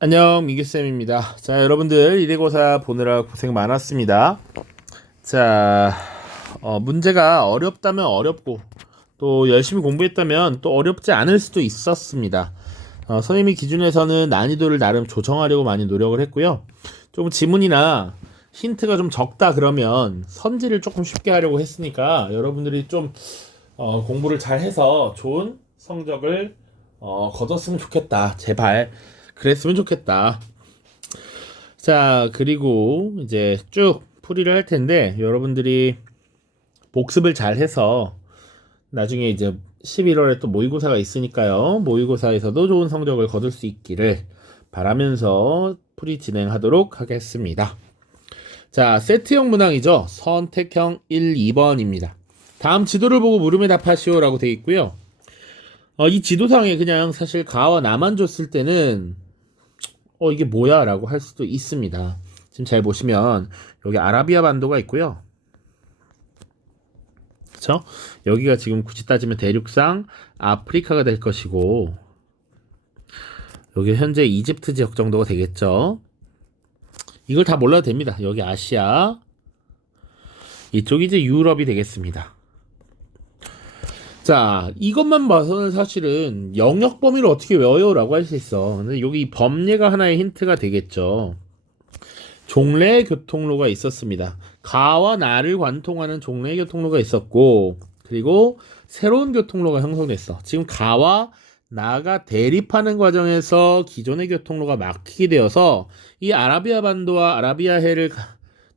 안녕, 민규쌤입니다. 자, 여러분들 일일고사 보느라 고생 많았습니다. 자, 문제가 어렵다면 어렵고 또 열심히 공부했다면 또 어렵지 않을 수도 있었습니다. 선생님이 기준에서는 난이도를 나름 조정하려고 많이 노력을 했고요. 좀 지문이나 힌트가 좀 적다 그러면 선지를 조금 쉽게 하려고 했으니까 여러분들이 좀 공부를 잘 해서 좋은 성적을 거뒀으면 좋겠다. 제발 그랬으면 좋겠다. 자, 그리고 이제 쭉 풀이를 할 텐데 여러분들이 복습을 잘 해서 나중에 이제 11월에 또 모의고사가 있으니까요. 모의고사에서도 좋은 성적을 거둘 수 있기를 바라면서 풀이 진행하도록 하겠습니다. 자, 세트형 문항이죠. 선택형 1, 2번입니다. 다음 지도를 보고 물음에 답하시오 라고 되어 있고요. 이 지도상에 그냥 사실 가와 나만 줬을 때는 이게 뭐야 라고 할 수도 있습니다. 지금 잘 보시면 여기 아라비아 반도가 있고요. 그쵸? 여기가 지금 굳이 따지면 대륙상 아프리카가 될 것이고 여기 현재 이집트 지역 정도가 되겠죠. 이걸 다 몰라도 됩니다. 여기 아시아, 이쪽이 이제 유럽이 되겠습니다. 자, 이것만 봐서는 사실은 영역 범위를 어떻게 외워요? 라고 할 수 있어. 근데 여기 범례가 하나의 힌트가 되겠죠. 종래의 교통로가 있었습니다. 가와 나를 관통하는 종래의 교통로가 있었고, 그리고 새로운 교통로가 형성됐어. 지금 가와 나가 대립하는 과정에서 기존의 교통로가 막히게 되어서 이 아라비아 반도와 아라비아해를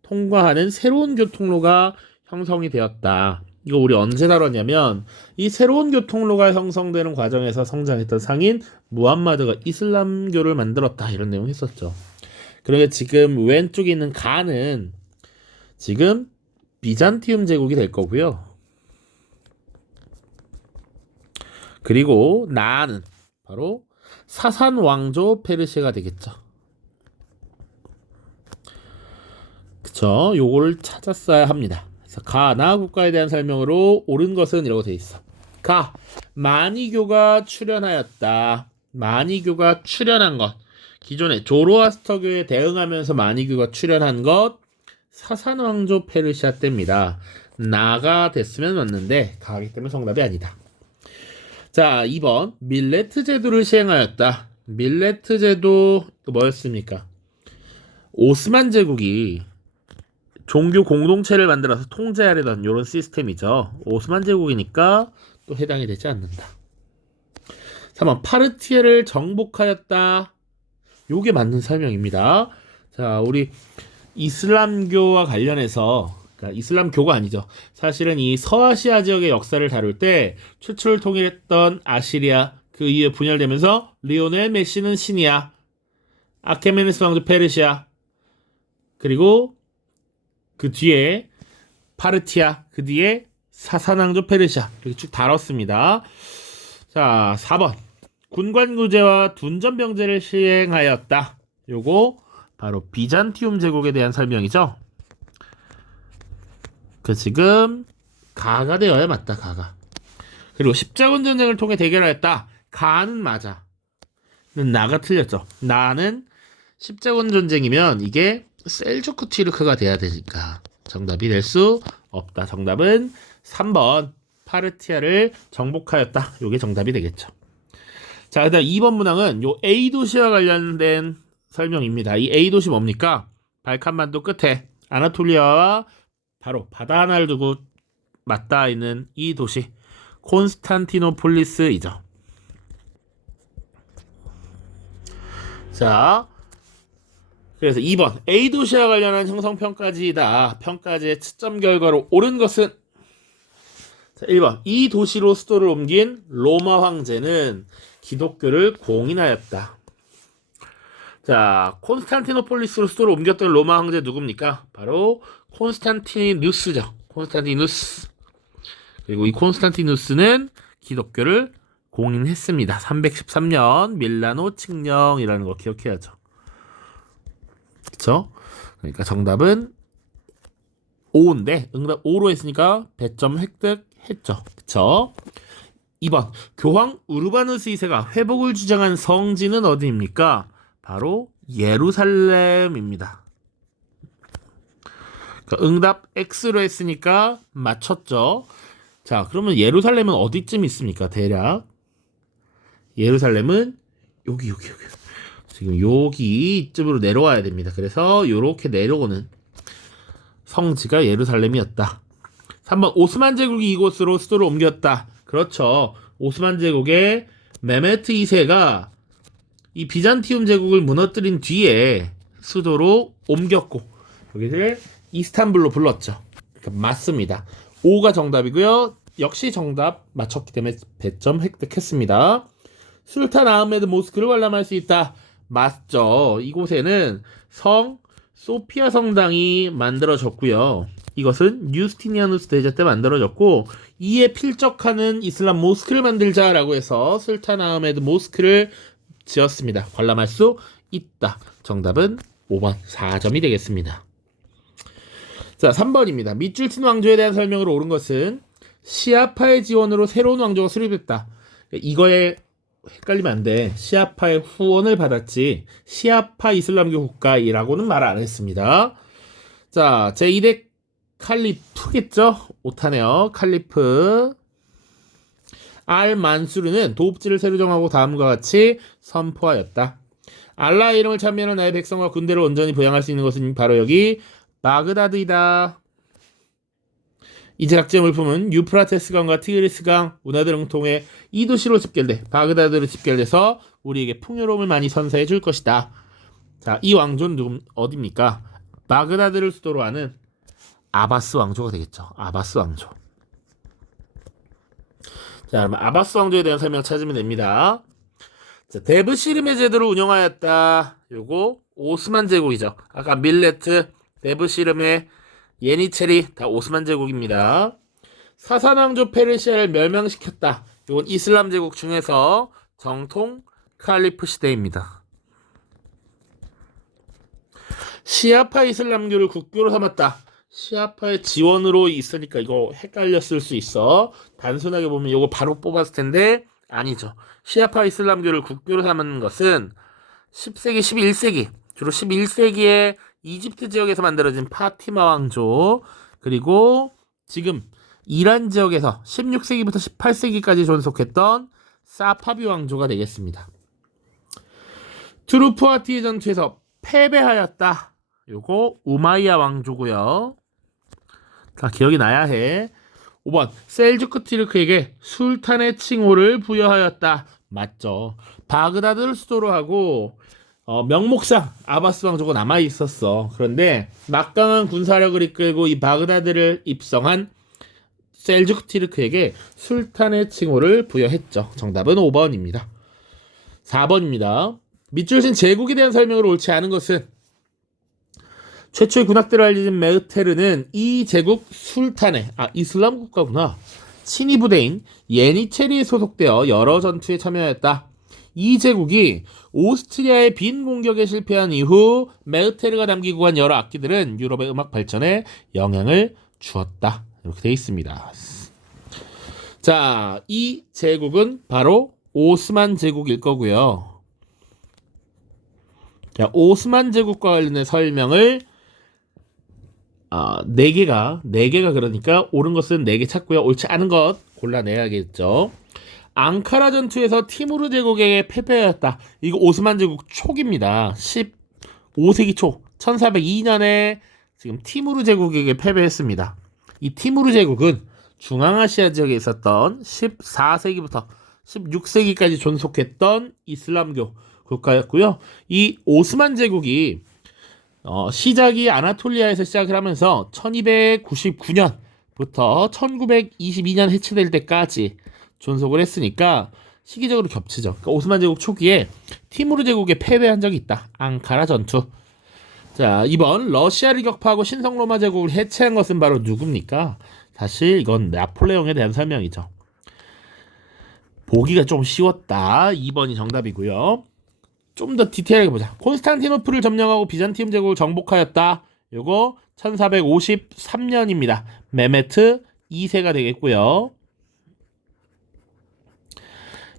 통과하는 새로운 교통로가 형성이 되었다. 이거 우리 언제 다뤘냐면 이 새로운 교통로가 형성되는 과정에서 성장했던 상인 무함마드가 이슬람교를 만들었다 이런 내용 했었죠. 그러니까 지금 왼쪽에 있는 가는 지금 비잔티움 제국이 될 거고요. 그리고 나는 바로 사산 왕조 페르시아가 되겠죠. 그쵸? 요거를 찾았어야 합니다. 그래서 가나 국가에 대한 설명으로 옳은 것은 이라고 돼 있어. 가 마니교가 출현하였다. 마니교가 출현한 것. 기존에 조로아스터교에 대응하면서 마니교가 출현한 것 사산 왕조 페르시아 때입니다. 나가 됐으면 맞는데 가기 때문에 정답이 아니다. 자, 2번 밀레트 제도를 시행하였다. 밀레트 제도 뭐였습니까? 오스만 제국이 종교 공동체를 만들어서 통제하려던 이런 시스템이죠. 오스만 제국이니까 또 해당이 되지 않는다. 3번 파르티아를 정복하였다. 요게 맞는 설명입니다. 자, 우리 이슬람교와 관련해서 그러니까 이슬람교가 아니죠. 사실은 이 서아시아 지역의 역사를 다룰 때 최초를 통일했던 아시리아 그 이후에 분열되면서 리오넬 메시는 신이야. 아케메네스 왕조 페르시아 그리고 그 뒤에 파르티아 그 뒤에 사산왕조 페르시아 이렇게 쭉 다뤘습니다. 자, 4번 군관구제와 둔전병제를 시행하였다. 요거 바로 비잔티움 제국에 대한 설명이죠. 그 지금 가가 되어야 맞다. 가가. 그리고 십자군 전쟁을 통해 대결하였다. 가는 맞아. 나가 틀렸죠. 나는 십자군 전쟁이면 이게 셀주크 튀르크가 돼야 되니까 정답이 될 수 없다. 정답은 3번 파르티아를 정복하였다. 요게 정답이 되겠죠. 자, 그다음 2번 문항은 요 A 도시와 관련된 설명입니다. 이 A 도시 뭡니까? 발칸반도 끝에 아나톨리아와 바로 바다 하나를 두고 맞닿아 있는 이 도시 콘스탄티노폴리스이죠. 자, 그래서 2번 A 도시와 관련한 형성평가지이다. 평가지의 채점 결과로 옳은 것은 자, 1번 이 도시로 수도를 옮긴 로마 황제는 기독교를 공인하였다. 자, 콘스탄티노폴리스로 수도를 옮겼던 로마 황제 누굽니까? 바로 콘스탄티누스죠. 콘스탄티누스. 그리고 이 콘스탄티누스는 기독교를 공인했습니다. 313년 밀라노 칙령이라는 거 기억해야죠. 그쵸? 그러니까 정답은 5인데 응답 5로 했으니까 100점 획득했죠. 그쵸? 2번 교황 우르바누스 2세가 회복을 주장한 성지는 어디입니까? 바로 예루살렘입니다. 그러니까 응답 X로 했으니까 맞췄죠. 자, 그러면 예루살렘은 어디쯤 있습니까? 대략 예루살렘은 여기 지금 여기 이쯤으로 내려와야 됩니다. 그래서 요렇게 내려오는 성지가 예루살렘이었다. 3번 오스만 제국이 이곳으로 수도를 옮겼다. 그렇죠. 오스만 제국의 메메트 2세가 이 비잔티움 제국을 무너뜨린 뒤에 수도로 옮겼고 여기를 이스탄불로 불렀죠. 그러니까 맞습니다. 5가 정답이고요. 역시 정답 맞췄기 때문에 100점 획득했습니다. 술탄 아흐메드 모스크를 관람할 수 있다. 맞죠. 이곳에는 성 소피아 성당이 만들어졌고요. 이것은 유스티니아누스 대제 때 만들어졌고 이에 필적하는 이슬람 모스크를 만들자라고 해서 술탄 아흐메드 모스크를 지었습니다. 관람할 수 있다. 정답은 5번 4점이 되겠습니다. 자, 3번입니다. 밑줄친 왕조에 대한 설명으로 옳은 것은 시아파의 지원으로 새로운 왕조가 수립됐다. 이거에 헷갈리면 안 돼. 시아파의 후원을 받았지 시아파 이슬람교 국가이라고는 말 안 했습니다. 자, 제2대 칼리프겠죠? 오타네요. 칼리프 알 만수르는 도읍지를 새로 정하고 다음과 같이 선포하였다. 알라의 이름을 찬미하는 나의 백성과 군대를 온전히 부양할 수 있는 것은 바로 여기 바그다드이다. 이제 각지의 물품은 유프라테스강과 티그리스강 운하들을 통해 이 도시로 집결돼 바그다드로 집결돼서 우리에게 풍요로움을 많이 선사해 줄 것이다. 자, 이 왕조는 어디입니까? 바그다드를 수도로 하는 아바스 왕조가 되겠죠. 아바스 왕조. 자, 그럼 아바스 왕조에 대한 설명 찾으면 됩니다. 자, 데브시름의 제도를 운영하였다. 요거 오스만 제국이죠. 아까 밀레트, 데브시름의 예니체리 다 오스만 제국입니다. 사산 왕조 페르시아를 멸망시켰다. 이건 이슬람 제국 중에서 정통 칼리프 시대입니다. 시아파 이슬람교를 국교로 삼았다. 시아파의 지원으로 있으니까 이거 헷갈렸을 수 있어. 단순하게 보면 이거 바로 뽑았을 텐데 아니죠. 시아파 이슬람교를 국교로 삼은 것은 10세기, 11세기 주로 11세기에 이집트 지역에서 만들어진 파티마 왕조 그리고 지금 이란 지역에서 16세기부터 18세기까지 존속했던 사파비 왕조가 되겠습니다. 트루프와티의 전투에서 패배하였다. 요거 우마이야 왕조고요. 다 기억이 나야 해. 5번 셀주크 티르크에게 술탄의 칭호를 부여하였다. 맞죠. 바그다드를 수도로 하고 명목상 아바스 왕조가 남아있었어. 그런데 막강한 군사력을 이끌고 이 바그다드를 입성한 셀주크 티르크에게 술탄의 칭호를 부여했죠. 정답은 5번입니다. 4번입니다. 밑줄신 제국에 대한 설명을 옳지 않은 것은 최초의 군악대로 알려진 메흐테르는 이 제국 술탄의 이슬람 국가구나. 친위 부대인 예니체리에 소속되어 여러 전투에 참여하였다. 이 제국이 오스트리아의 빈 공격에 실패한 이후 메흐테르가 남기고 간 여러 악기들은 유럽의 음악 발전에 영향을 주었다. 이렇게 되어 있습니다. 자, 이 제국은 바로 오스만 제국일 거고요. 자, 오스만 제국과 관련된 설명을 4개가 그러니까 옳은 것은 4개 찾고요. 옳지 않은 것 골라내야겠죠. 앙카라 전투에서 티무르 제국에게 패배하였다. 이거 오스만 제국 초기입니다. 15세기 초 1402년에 지금 티무르 제국에게 패배했습니다. 이 티무르 제국은 중앙아시아 지역에 있었던 14세기부터 16세기까지 존속했던 이슬람교 국가였고요. 이 오스만 제국이 시작이 아나톨리아에서 시작을 하면서 1299년부터 1922년 해체될 때까지 존속을 했으니까 시기적으로 겹치죠. 그러니까 오스만 제국 초기에 티무르 제국에 패배한 적이 있다. 앙카라 전투. 자, 2번 러시아를 격파하고 신성 로마 제국을 해체한 것은 바로 누굽니까? 사실 이건 나폴레옹에 대한 설명이죠. 보기가 좀 쉬웠다. 2번이 정답이고요. 좀 더 디테일하게 보자. 콘스탄티노플을 점령하고 비잔티움 제국을 정복하였다. 요거 1453년입니다. 메메트 2세가 되겠고요.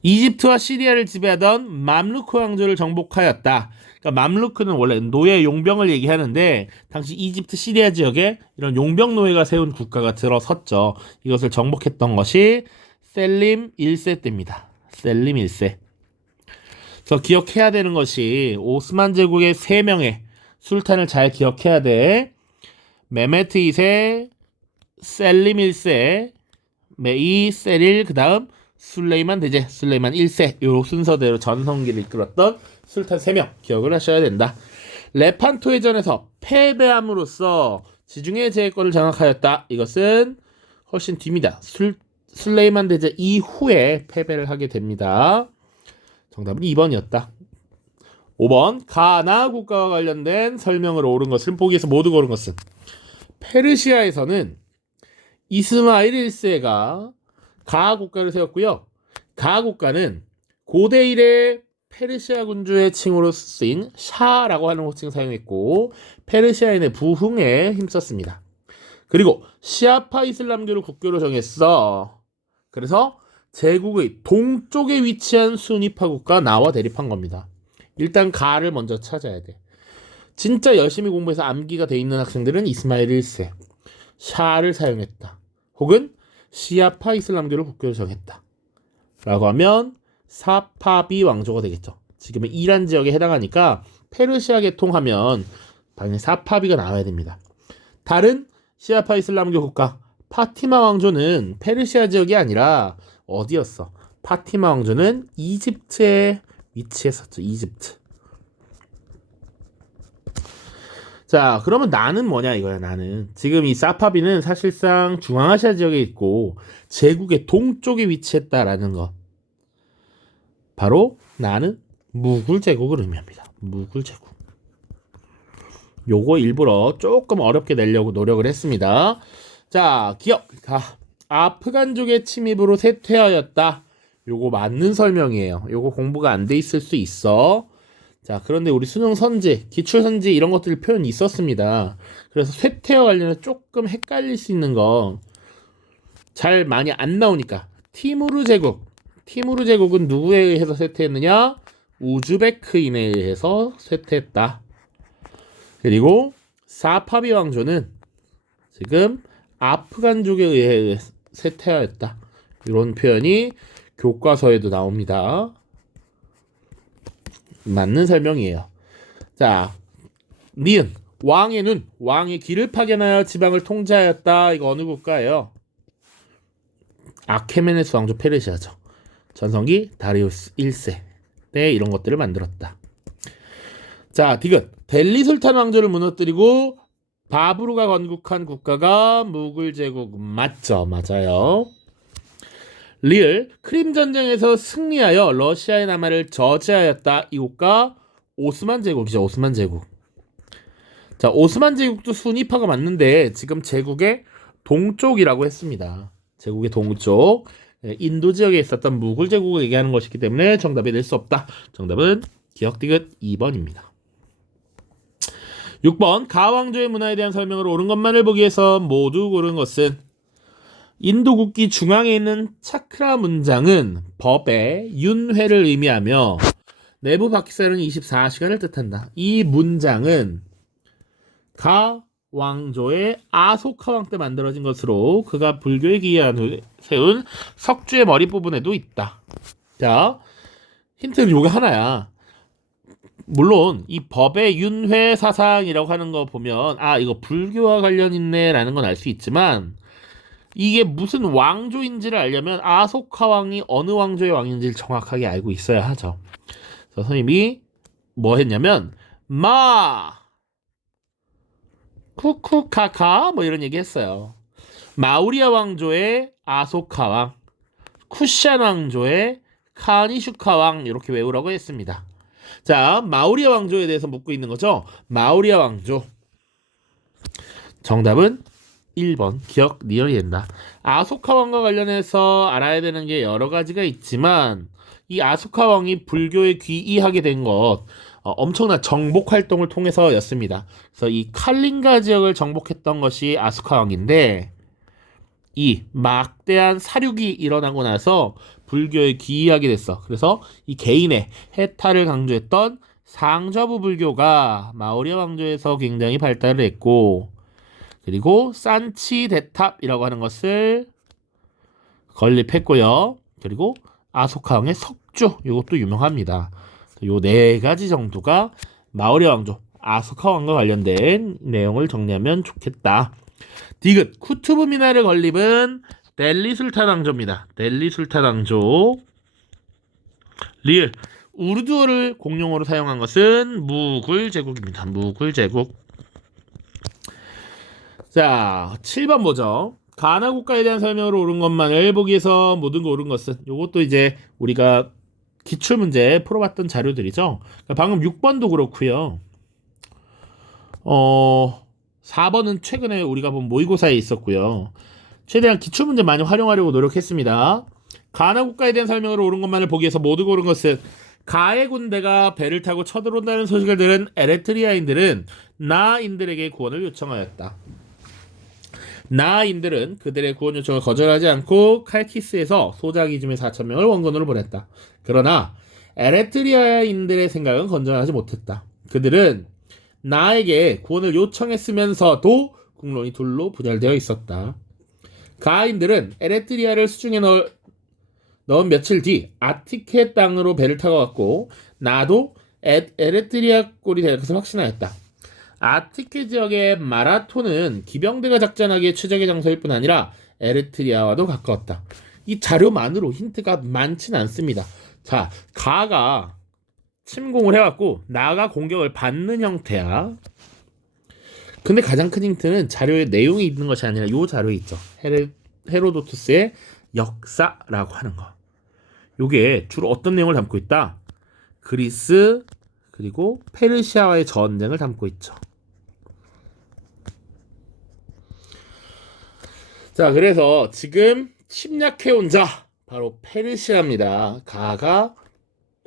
이집트와 시리아를 지배하던 맘루크 왕조를 정복하였다. 그러니까 맘루크는 원래 노예 용병을 얘기하는데 당시 이집트 시리아 지역에 이런 용병 노예가 세운 국가가 들어섰죠. 이것을 정복했던 것이 셀림 1세 때입니다. 셀림 1세. 그래서 기억해야 되는 것이 오스만 제국의 3명의 술탄을 잘 기억해야 돼. 메메트 2세, 셀림 1세, 메이, 세릴, 그 다음 술레이만 대제, 술레이만 1세 요 순서대로 전성기를 이끌었던 술탄 3명 기억을 하셔야 된다. 레판토 해전에서 패배함으로써 지중해 제해권을 장악하였다. 이것은 훨씬 뒤입니다. 술레이만 대제 이후에 패배를 하게 됩니다. 정답은 2번이었다. 5번 가나 국가와 관련된 설명을 옳은 것을 보기에서 모두 고른 것은 페르시아에서는 이스마일 1세가 가하 국가를 세웠고요. 가하 국가는 고대 이래 페르시아 군주의 칭호로 쓰인 샤라고 하는 호칭을 사용했고 페르시아인의 부흥에 힘썼습니다. 그리고 시아파 이슬람교를 국교로 정했어. 그래서 제국의 동쪽에 위치한 수니파 국가 나와 대립한 겁니다. 일단 가를 먼저 찾아야 돼. 진짜 열심히 공부해서 암기가 돼 있는 학생들은 이스마일 1세 샤를 사용했다. 혹은 시아파 이슬람교를 국교로 정했다. 라고 하면 사파비 왕조가 되겠죠. 지금의 이란 지역에 해당하니까 페르시아 계통하면 당연히 사파비가 나와야 됩니다. 다른 시아파 이슬람교 국가 파티마 왕조는 페르시아 지역이 아니라 어디였어? 파티마 왕조는 이집트에 위치했었죠. 이집트. 자, 그러면 나는 뭐냐 이거야. 나는 지금 이 사파비는 사실상 중앙아시아 지역에 있고 제국의 동쪽에 위치했다라는 것. 바로 나는 무굴 제국을 의미합니다. 무굴 제국. 요거 일부러 조금 어렵게 내려고 노력을 했습니다. 자, 기억. 아프간족의 침입으로 쇠퇴하였다. 요거 맞는 설명이에요. 요거 공부가 안 돼 있을 수 있어. 자, 그런데 우리 수능 선지, 기출 선지 이런 것들 표현이 있었습니다. 그래서 쇠퇴와 관련해서 조금 헷갈릴 수 있는 거 잘 많이 안 나오니까 티무르 제국. 티무르 제국은 누구에 의해서 쇠퇴했느냐? 우즈베크인에 의해서 쇠퇴했다. 그리고 사파비 왕조는 지금 아프간족에 의해 쇠퇴하였다. 이런 표현이 교과서에도 나옵니다. 맞는 설명이에요. 자, 니은 왕의 눈, 왕의 길을 파견하여 지방을 통제하였다. 이거 어느 국가예요? 아케메네스 왕조 페르시아죠. 전성기 다리우스 1세 때 이런 것들을 만들었다. 자, 디귿 델리 술탄 왕조를 무너뜨리고 바브루가 건국한 국가가 무굴 제국 맞죠? 맞아요. 리을 크림 전쟁에서 승리하여 러시아의 남하를 저지하였다. 이 국가 오스만 제국이죠. 오스만 제국. 자, 오스만 제국도 수니파가 맞는데 지금 제국의 동쪽이라고 했습니다. 제국의 동쪽. 인도 지역에 있었던 무굴 제국을 얘기하는 것이기 때문에 정답이 될 수 없다. 정답은 기억 디귿 2번입니다. 6번 가왕조의 문화에 대한 설명을 옳은 것만을 보기 위해서 모두 고른 것은 인도 국기 중앙에 있는 차크라 문장은 법의 윤회를 의미하며 내부 바퀴살은 24시간을 뜻한다. 이 문장은 가 왕조의 아소카 왕 때 만들어진 것으로 그가 불교에 기여한 후 세운 석주의 머리 부분에도 있다. 자, 힌트는 요게 하나야. 물론 이 법의 윤회 사상이라고 하는 거 보면 아 이거 불교와 관련 있네 라는 건 알 수 있지만 이게 무슨 왕조인지를 알려면 아소카 왕이 어느 왕조의 왕인지를 정확하게 알고 있어야 하죠. 그래서 선생님이 뭐 했냐면 마 쿠쿠카카 뭐 이런 얘기 했어요. 마우리아 왕조의 아소카 왕, 쿠샨 왕조의 카니슈카 왕 이렇게 외우라고 했습니다. 자, 마우리아 왕조에 대해서 묻고 있는 거죠. 마우리아 왕조. 정답은 1번 기억 리얼이 된다. 아소카 왕과 관련해서 알아야 되는 게 여러 가지가 있지만 이 아소카 왕이 불교에 귀의하게 된 것 엄청난 정복 활동을 통해서였습니다. 그래서 이 칼린가 지역을 정복했던 것이 아소카 왕인데 이 막대한 사륙이 일어나고 나서 불교에 귀의하게 됐어. 그래서 이 개인의 해탈을 강조했던 상좌부 불교가 마우리아 왕조에서 굉장히 발달을 했고, 그리고 산치 대탑이라고 하는 것을 건립했고요. 그리고 아소카 왕의 석주, 이것도 유명합니다. 요 네 가지 정도가 마우리아 왕조 아소카 왕과 관련된 내용을 정리하면 좋겠다. 디귿 쿠투브 미나르 건립은 델리 술탄 왕조입니다. 델리 술탄 왕조. 리을 우르두어를 공용어로 사용한 것은 무굴 제국입니다. 무굴 제국. 자, 7번 보죠. 가나 국가에 대한 설명으로 옳은 것만을 보기에서 모든 거 옳은 것은, 요것도 이제 우리가 기출문제 풀어봤던 자료들이죠. 방금 6번도 그렇고요. 4번은 최근에 우리가 본 모의고사에 있었고요. 최대한 기출문제 많이 활용하려고 노력했습니다. 가나 국가에 대한 설명으로 옳은 것만을 보기에서 모두 옳은 것은, 가의 군대가 배를 타고 쳐들어온다는 소식을 들은 에레트리아인들은 나인들에게 구원을 요청하였다. 나인들은 그들의 구원 요청을 거절하지 않고 칼키스에서 소작 이주민 4,000명을 원건으로 보냈다. 그러나 에레트리아인들의 생각은 건전하지 못했다. 그들은 나에게 구원을 요청했으면서도 국론이 둘로 분열되어 있었다. 가인들은 에레트리아를 수중에 넣은 며칠 뒤 아티케 땅으로 배를 타고 갔고, 나도 에레트리아 꼴이 될 것을 확신하였다. 아티케 지역의 마라톤은 기병대가 작전하기에 최적의 장소일 뿐 아니라 에르트리아와도 가까웠다. 이 자료만으로 힌트가 많진 않습니다. 자, 가가 침공을 해왔고 나가 공격을 받는 형태야. 근데 가장 큰 힌트는 자료에 내용이 있는 것이 아니라 이 자료에 있죠. 헤로도투스의 역사라고 하는 거. 요게 주로 어떤 내용을 담고 있다? 그리스 그리고 페르시아와의 전쟁을 담고 있죠. 자, 그래서 지금 침략해온 자 바로 페르시아입니다. 가가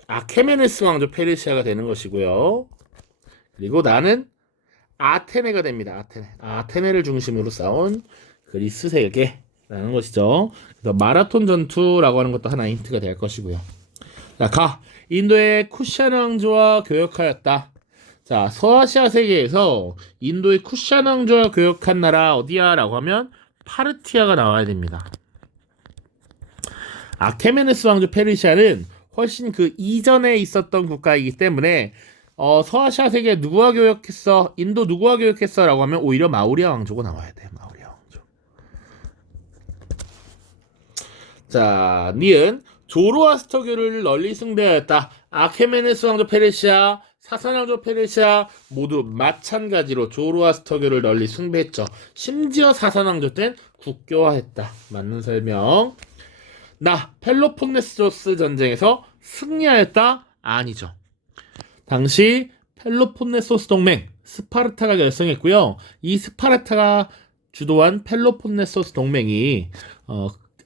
아케메네스 왕조 페르시아가 되는 것이고요. 그리고 나는 아테네가 됩니다. 아테네를 중심으로 싸운 그리스 세계라는 것이죠. 그래서 마라톤 전투라고 하는 것도 하나 힌트가 될 것이고요. 자, 가 인도의 쿠샤나 왕조와 교역하였다. 자, 서아시아 세계에서 인도의 쿠샤나 왕조와 교역한 나라 어디야? 라고 하면 파르티아가 나와야 됩니다. 아케메네스 왕조 페르시아는 훨씬 그 이전에 있었던 국가이기 때문에 서아시아 세계 누구와 교역했어? 인도 누구와 교역했어? 라고 하면 오히려 마우리아 왕조가 나와야 돼. 마우리아 왕조. 자, 니은 조로아스터교를 널리 숭배하였다. 아케메네스 왕조 페르시아, 사산 왕조 페르시아 모두 마찬가지로 조로아스터교를 널리 숭배했죠. 심지어 사산 왕조 땐 국교화했다. 맞는 설명. 나 펠로폰네소스 전쟁에서 승리하였다? 아니죠. 당시 펠로폰네소스 동맹 스파르타가 결성했고요. 이 스파르타가 주도한 펠로폰네소스 동맹이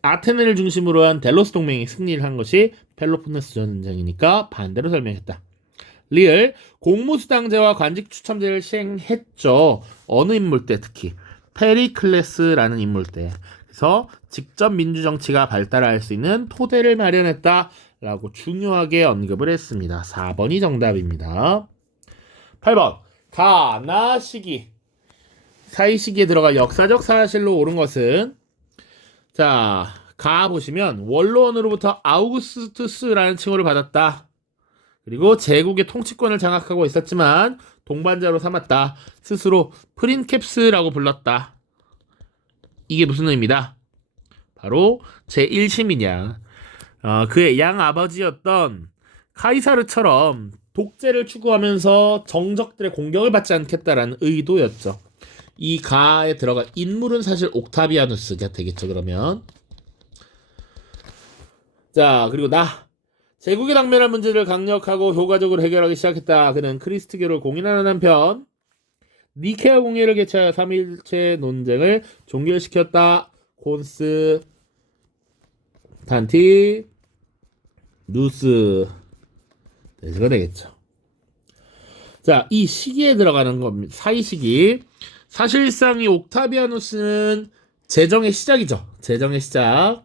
아테네를 중심으로 한 델로스 동맹이 승리를 한 것이 펠로폰네소 전쟁이니까 반대로 설명했다. 리을 공무수당제와 관직 추첨제를 시행했죠. 어느 인물 때? 특히 페리클레스라는 인물 때. 그래서 직접 민주정치가 발달할 수 있는 토대를 마련했다 라고 중요하게 언급을 했습니다. 4번이 정답입니다. 8번 가나 시기 사이 시기에 들어가 역사적 사실로 옳은 것은, 자, 가 보시면 원로원으로부터 아우구스투스라는 칭호를 받았다. 그리고 제국의 통치권을 장악하고 있었지만 동반자로 삼았다. 스스로 프린캡스라고 불렀다. 이게 무슨 의미다? 바로 제1심이냐. 그의 양아버지였던 카이사르처럼 독재를 추구하면서 정적들의 공격을 받지 않겠다라는 의도였죠. 이 가에 들어간 인물은 사실 옥타비아누스가 되겠죠. 그러면 자, 그리고 제국에 당면한 문제를 강력하고 효과적으로 해결하기 시작했다. 그는 크리스트교를 공인하는 한편 니케아 공회를 개최하여 삼일체 논쟁을 종결시켰다. 콘스탄티누스 대세가 되겠죠. 자, 이 시기에 들어가는 겁니다. 사이 시기. 사실상 이 옥타비아누스는 제정의 시작이죠. 제정의 시작.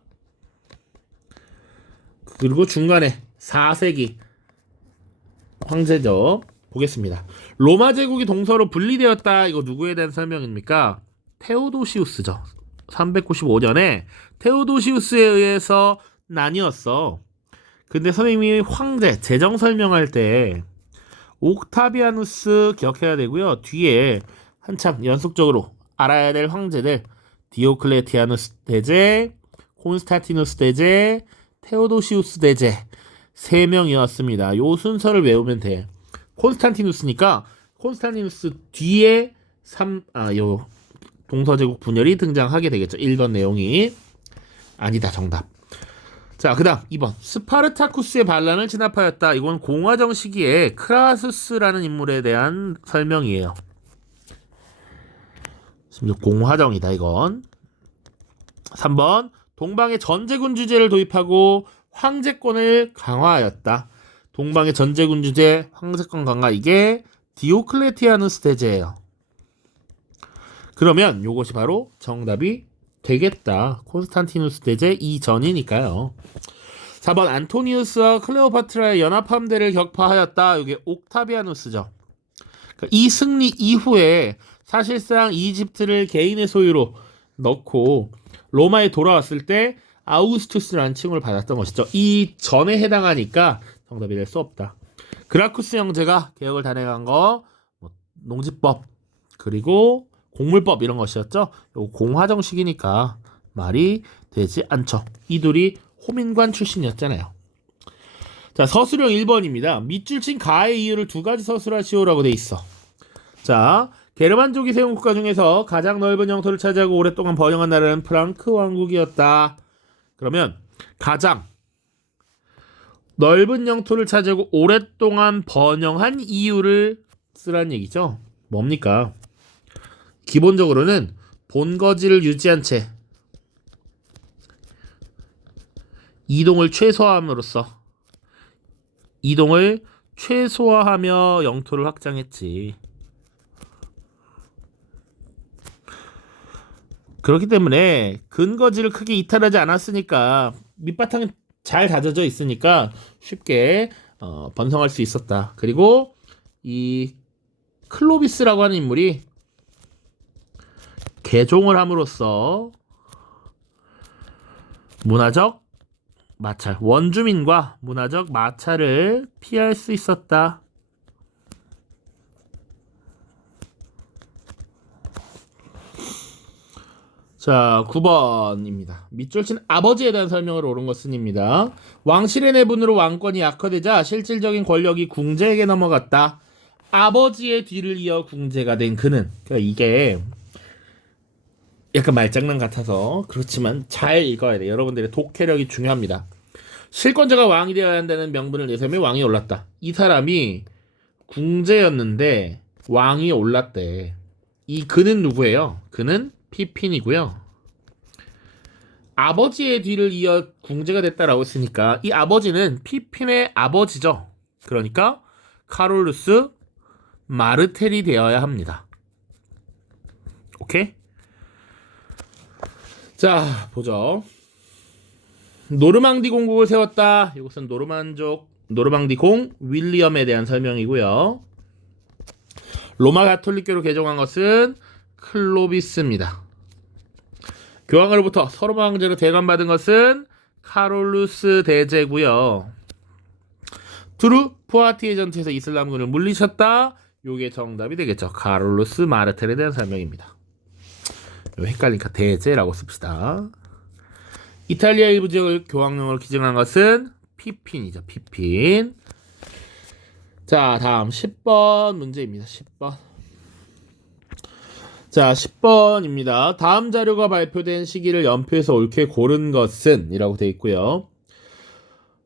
그리고 중간에 4세기 황제죠. 보겠습니다. 로마 제국이 동서로 분리되었다. 이거 누구에 대한 설명입니까? 테오도시우스죠. 395년에 테오도시우스에 의해서 나뉘었어. 근데 선생님이 황제 재정 설명할 때 옥타비아누스 기억해야 되고요. 뒤에 한참 연속적으로 알아야 될 황제들 디오클레티아누스 대제, 콘스탄티누스 대제, 테오도시우스 대제 3명이었습니다. 요 순서를 외우면 돼. 콘스탄티누스니까 콘스탄티누스 뒤에 요 동서제국 분열이 등장하게 되겠죠. 1번 내용이 아니다. 정답. 자, 그 다음 2번 스파르타쿠스의 반란을 진압하였다. 이건 공화정 시기에 크라수스라는 인물에 대한 설명이에요. 공화정이다 이건. 3번 동방에 전제군 주제를 도입하고 황제권을 강화하였다. 동방의 전제군 주제, 황제권 강화, 이게 디오클레티아누스 대제예요. 그러면 요것이 바로 정답이 되겠다. 콘스탄티누스 대제 이전이니까요. 4번 안토니우스와 클레오파트라의 연합함대를 격파하였다. 이게 옥타비아누스죠. 그러니까 이 승리 이후에 사실상 이집트를 개인의 소유로 넣고 로마에 돌아왔을 때 아우구스투스라는 칭호를 받았던 것이죠. 이 전에 해당하니까 정답이 될 수 없다. 그라쿠스 형제가 개혁을 단행한 거 농지법 그리고 공물법 이런 것이었죠. 공화정 시기니까 말이 되지 않죠. 이둘이 호민관 출신이었잖아요. 자, 서술형 1번입니다. 밑줄 친 가의 이유를 두 가지 서술하시오라고 돼 있어. 자, 게르만족이 세운 국가 중에서 가장 넓은 영토를 차지하고 오랫동안 번영한 나라는 프랑크 왕국이었다. 그러면 가장 넓은 영토를 차지하고 오랫동안 번영한 이유를 쓰란 얘기죠. 뭡니까? 기본적으로는 본거지를 유지한 채 이동을 최소화함으로써 이동을 최소화하며 영토를 확장했지. 그렇기 때문에 근거지를 크게 이탈하지 않았으니까 밑바탕이 잘 다져져 있으니까 쉽게 번성할 수 있었다. 그리고 이 클로비스라고 하는 인물이 개종을 함으로써 문화적 마찰, 원주민과 문화적 마찰을 피할 수 있었다. 자, 9번입니다. 밑줄 친 아버지에 대한 설명을 옳은 것은입니다. 왕실의 내분으로 왕권이 약화되자 실질적인 권력이 궁제에게 넘어갔다. 아버지의 뒤를 이어 궁제가 된 그는. 그러니까 이게 약간 말장난 같아서 그렇지만 잘 읽어야 돼요. 여러분들의 독해력이 중요합니다. 실권자가 왕이 되어야 한다는 명분을 내세우며 왕이 올랐다. 이 사람이 궁제였는데 왕이 올랐대. 이 그는 누구예요? 그는 피핀이고요. 아버지의 뒤를 이어 궁제가 됐다라고 했으니까 이 아버지는 피핀의 아버지죠. 그러니까 카롤루스 마르텔이 되어야 합니다. 오케이? 자, 보죠. 노르망디 공국을 세웠다. 이것은 노르망디 공 윌리엄에 대한 설명이고요. 로마 가톨릭교로 개종한 것은 클로비스입니다. 교황으로부터 서로마 황제로 대감받은 것은 카롤루스 대제고요. 투르 푸아티에 전투에서 이슬람군을 물리쳤다. 요게 정답이 되겠죠. 카롤루스 마르텔에 대한 설명입니다. 헷갈리니까 대제라고 씁시다. 이탈리아 일부 지역을 교황령으로 기증한 것은 피핀이죠. 피핀. 자, 다음 10번 문제입니다. 10번. 자, 10번입니다. 다음 자료가 발표된 시기를 연표해서 옳게 고른 것은 이라고 되어 있고요.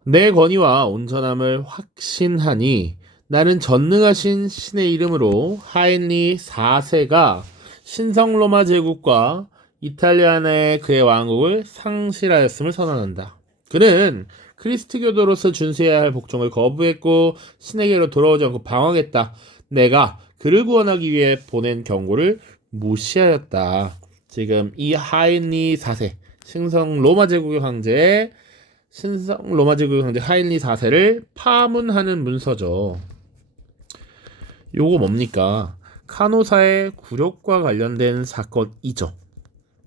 내 권위와 온전함을 확신하니 나는 전능하신 신의 이름으로 하인리 4세가 신성 로마 제국과 이탈리아 내 그의 왕국을 상실하였음을 선언한다. 그는 그리스트교도로서 준수해야 할 복종을 거부했고 신에게로 돌아오지 않고 방황했다. 내가 그를 구원하기 위해 보낸 경고를 무시하였다. 지금 이 하인리 4세 신성 로마 제국의 황제의 신성 로마 제국의 황제 하인리 4세를 파문하는 문서죠. 요거 뭡니까? 카노사의 굴욕과 관련된 사건이죠.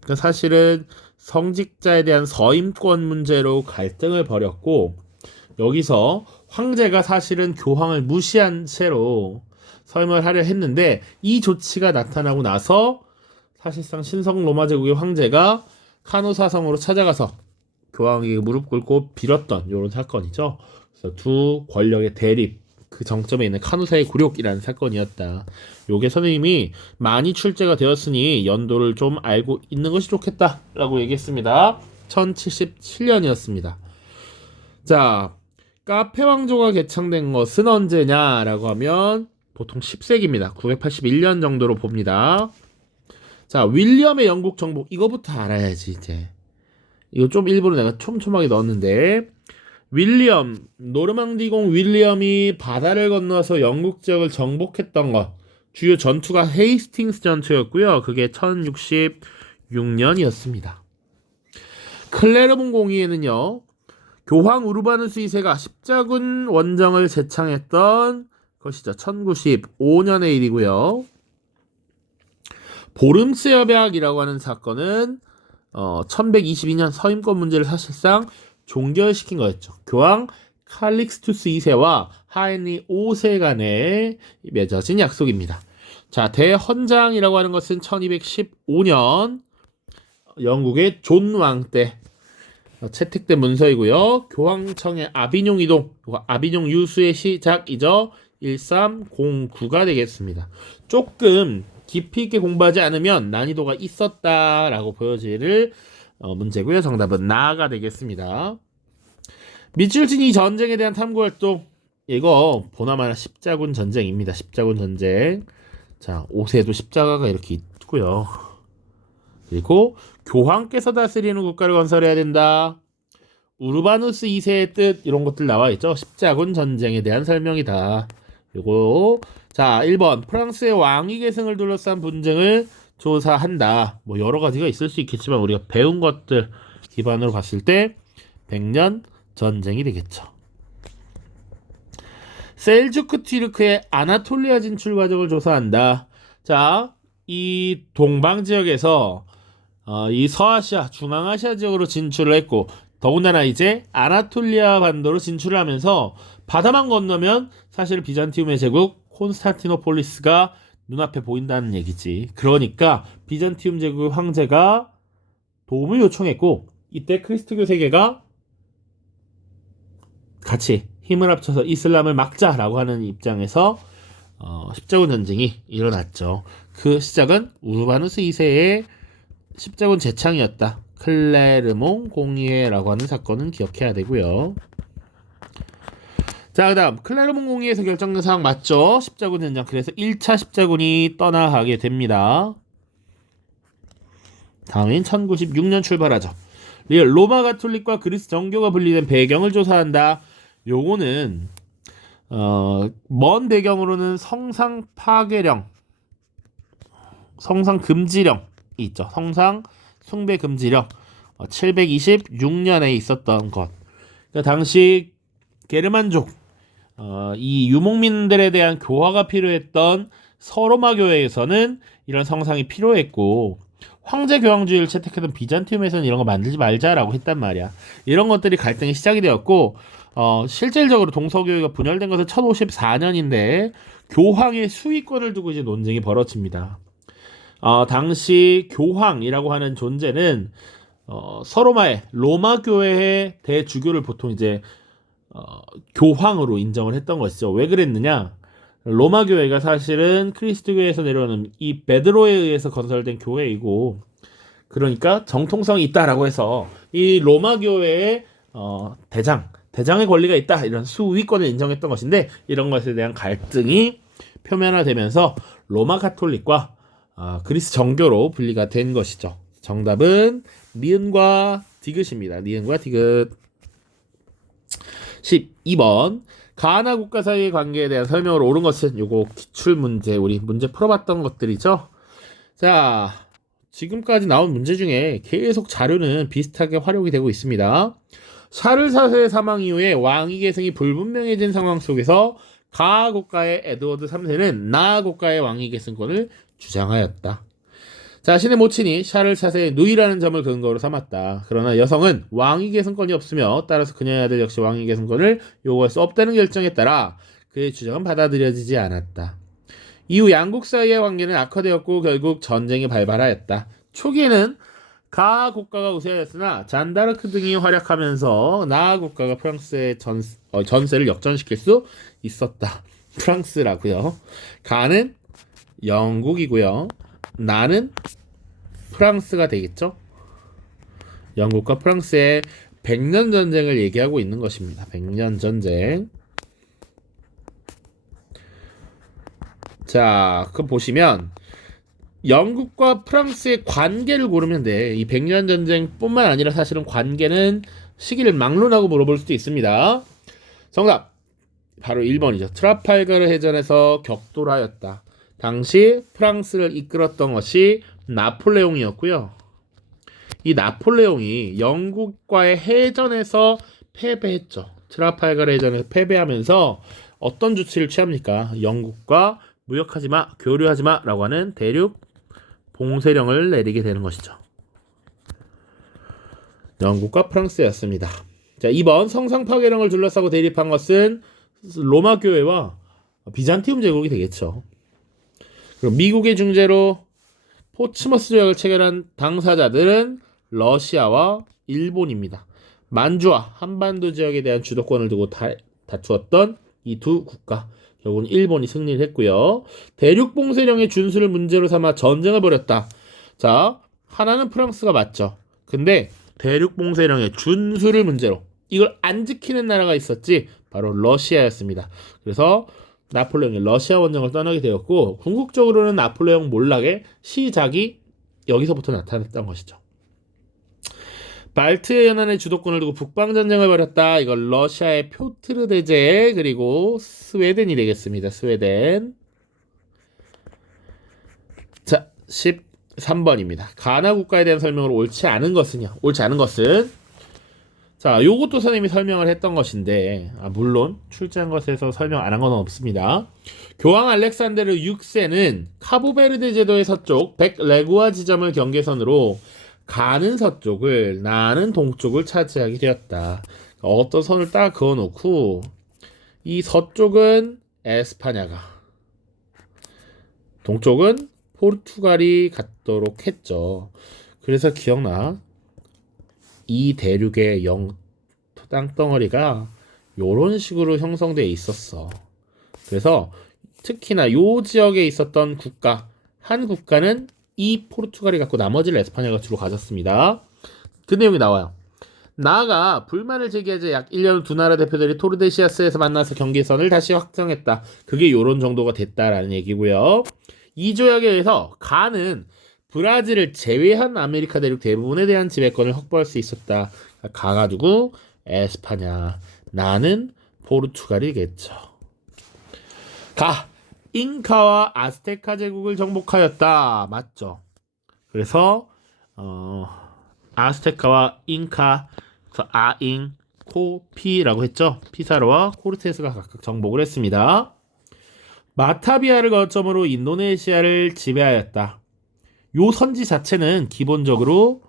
그러니까 사실은 성직자에 대한 서임권 문제로 갈등을 벌였고, 여기서 황제가 사실은 교황을 무시한 채로 서임을 하려 했는데, 이 조치가 나타나고 나서 사실상 신성 로마 제국의 황제가 카노사성으로 찾아가서 교황에게 무릎 꿇고 빌었던 이런 사건이죠. 그래서 두 권력의 대립, 그 정점에 있는 카누사의 굴욕이라는 사건이었다. 요게 선생님이 많이 출제가 되었으니 연도를 좀 알고 있는 것이 좋겠다라고 얘기했습니다. 1077년이었습니다. 자, 카페 왕조가 개창된 것은 언제냐라고 하면 보통 10세기입니다. 981년 정도로 봅니다. 자, 윌리엄의 영국 정복, 이거부터 알아야지 이제. 이거 좀 일부러 내가 촘촘하게 넣었는데, 윌리엄, 노르망디공 윌리엄이 바다를 건너서 영국 지역을 정복했던 것, 주요 전투가 헤이스팅스 전투였고요. 그게 1066년이었습니다. 클레르몬 공의회는요, 교황 우르바누스 2세가 십자군 원정을 제창했던 것이죠. 1095년의 일이고요. 보름스 협약이라고 하는 사건은 1122년 서임권 문제를 사실상 종결시킨 거였죠. 교황 칼릭스투스 2세와 하인리 5세 간에 맺어진 약속입니다. 자, 대헌장이라고 하는 것은 1215년 영국의 존 왕 때 채택된 문서이고요. 교황청의 아비뇽 이동, 아비뇽 유수의 시작이죠. 1309가 되겠습니다. 조금 깊이 있게 공부하지 않으면 난이도가 있었다라고 보여질 문제고요. 정답은 나가 되겠습니다. 미술진 이 전쟁에 대한 탐구활동, 이거 보나마나 십자군 전쟁입니다. 십자군 전쟁. 자, 옷에도 십자가가 이렇게 있고요. 그리고 교황께서 다스리는 국가를 건설해야 된다. 우르바누스 2세의 뜻, 이런 것들 나와 있죠. 십자군 전쟁에 대한 설명이다. 요거. 자, 1번 프랑스의 왕위 계승을 둘러싼 분쟁을 조사한다. 뭐 여러 가지가 있을 수 있겠지만 우리가 배운 것들 기반으로 봤을 때 100년 전쟁이 되겠죠. 셀주크 튀르크의 아나톨리아 진출 과정을 조사한다. 자, 이 동방 지역에서 이 서아시아, 중앙아시아 지역으로 진출을 했고, 더군다나 이제 아나톨리아 반도로 진출을 하면서 바다만 건너면 사실 비잔티움의 제국 콘스탄티노폴리스가 눈앞에 보인다는 얘기지. 그러니까 비잔티움 제국의 황제가 도움을 요청했고, 이때 크리스트교 세계가 같이 힘을 합쳐서 이슬람을 막자라고 하는 입장에서 십자군 전쟁이 일어났죠. 그 시작은 우르바누스 2세의 십자군 제창이었다. 클레르몽 공의회라고 하는 사건은 기억해야 되고요. 자, 그 다음 클레르몽 공의회에서 결정된 사항 맞죠? 십자군 전쟁. 그래서 1차 십자군이 떠나가게 됩니다. 다음인 1096년 출발하죠. 리얼 로마 가톨릭과 그리스 정교가 분리된 배경을 조사한다. 요거는 먼 배경으로는 성상 파괴령, 성상 금지령이 있죠. 성상 숭배 금지령 726년에 있었던 것. 그러니까 당시 게르만족 이 유목민들에 대한 교화가 필요했던 서로마 교회에서는 이런 성상이 필요했고, 황제 교황주의를 채택했던 비잔티움에서는 이런 거 만들지 말자라고 했단 말이야. 이런 것들이 갈등이 시작이 되었고, 실질적으로 동서교회가 분열된 것은 1054년인데 교황의 수위권을 두고 이제 논쟁이 벌어집니다. 당시 교황이라고 하는 존재는 서로마의 로마 교회의 대주교를 보통 이제 교황으로 인정을 했던 것이죠. 왜 그랬느냐? 로마 교회가 사실은 크리스트교에서 내려오는 이 베드로에 의해서 건설된 교회이고, 그러니까 정통성이 있다라고 해서 이 로마 교회의 대장의 권리가 있다, 이런 수위권을 인정했던 것인데, 이런 것에 대한 갈등이 표면화되면서 로마 가톨릭과 그리스 정교로 분리가 된 것이죠. 정답은 니은과 디귿입니다. 니은과 디귿. 12번 가나 국가 사이의 관계에 대한 설명을 옳은 것은 요거 기출문제, 우리 문제 풀어봤던 것들이죠. 자, 지금까지 나온 문제 중에 계속 자료는 비슷하게 활용이 되고 있습니다. 샤를 4세의 사망 이후에 왕위 계승이 불분명해진 상황 속에서 가 국가의 에드워드 3세는 나 국가의 왕위 계승권을 주장하였다. 자신의 모친이 샤를 4세의 누이라는 점을 근거로 삼았다. 그러나 여성은 왕위 계승권이 없으며 따라서 그녀의 아들 역시 왕위 계승권을 요구할 수 없다는 결정에 따라 그의 주장은 받아들여지지 않았다. 이후 양국 사이의 관계는 악화되었고 결국 전쟁이 발발하였다. 초기에는 가 국가가 우세하였으나 잔다르크 등이 활약하면서 나 국가가 프랑스의 전세를 역전시킬 수 있었다. 프랑스라고요. 가는 영국이고요. 나는 프랑스가 되겠죠. 영국과 프랑스의 100년 전쟁을 얘기하고 있는 것입니다. 100년 전쟁. 자, 그럼 보시면 영국과 프랑스의 관계를 고르면 돼. 이 100년 전쟁뿐만 아니라 사실은 관계는 시기를 막론하고 물어볼 수도 있습니다. 정답 바로 1번이죠. 트라팔가르 해전에서 격돌하였다. 당시 프랑스를 이끌었던 것이 나폴레옹이었고요. 이 나폴레옹이 영국과의 해전에서 패배했죠. 트라팔가르 해전에서 패배하면서 어떤 조치를 취합니까? 영국과 무역하지마, 교류하지마 라고 하는 대륙 봉쇄령을 내리게 되는 것이죠. 영국과 프랑스였습니다. 자, 2번 성상 파괴령을 둘러싸고 대립한 것은 로마 교회와 비잔티움 제국이 되겠죠. 그리고 미국의 중재로 포츠머스 조약을 체결한 당사자들은 러시아와 일본입니다. 만주와 한반도 지역에 대한 주도권을 두고 다투었던 이 두 국가, 결국은 일본이 승리를 했고요. 대륙 봉쇄령의 준수를 문제로 삼아 전쟁을 벌였다. 자, 하나는 프랑스가 맞죠. 근데 대륙 봉쇄령의 준수를 문제로 이걸 안 지키는 나라가 있었지, 바로 러시아였습니다. 그래서 나폴레옹이 러시아 원정을 떠나게 되었고, 궁극적으로는 나폴레옹 몰락의 시작이 여기서부터 나타났던 것이죠. 발트해 연안의 주도권을 두고 북방전쟁을 벌였다. 이건 러시아의 표트르 대제, 그리고 스웨덴이 되겠습니다. 스웨덴. 자, 13번입니다. 가나 국가에 대한 설명으로 옳지 않은 것은요. 옳지 않은 것은, 자, 요것도 선생님이 설명을 했던 것인데, 물론 출제한 것에서 설명 안 한 건 없습니다. 교황 알렉산데르 6세는 카보베르데 제도의 서쪽 백레구아 지점을 경계선으로 가는 서쪽을, 나는 동쪽을 차지하게 되었다. 어떤 선을 딱 그어놓고 이 서쪽은 에스파냐가, 동쪽은 포르투갈이 갖도록 했죠. 그래서 기억나? 이 대륙의 땅덩어리가 요런 식으로 형성되어 있었어. 그래서 특히나 요 지역에 있었던 국가, 한 국가는 이 포르투갈이 갖고 나머지를 에스파냐가 주로 가졌습니다. 그 내용이 나와요. 나아가 불만을 제기하자 약 1년 후 두 나라 대표들이 토르데시아스에서 만나서 경계선을 다시 확정했다. 그게 요런 정도가 됐다라는 얘기고요. 이 조약에 의해서 가는 브라질을 제외한 아메리카 대륙 대부분에 대한 지배권을 확보할 수 있었다. 가가지고 에스파냐, 나는 포르투갈이겠죠. 잉카와 아스테카 제국을 정복하였다. 맞죠? 그래서 아스테카와 잉카, 그래서 아잉, 코피라고 했죠. 피사로와 코르테스가 각각 정복을 했습니다. 마타비아를 거점으로 인도네시아를 지배하였다. 요 선지 자체는 기본적으로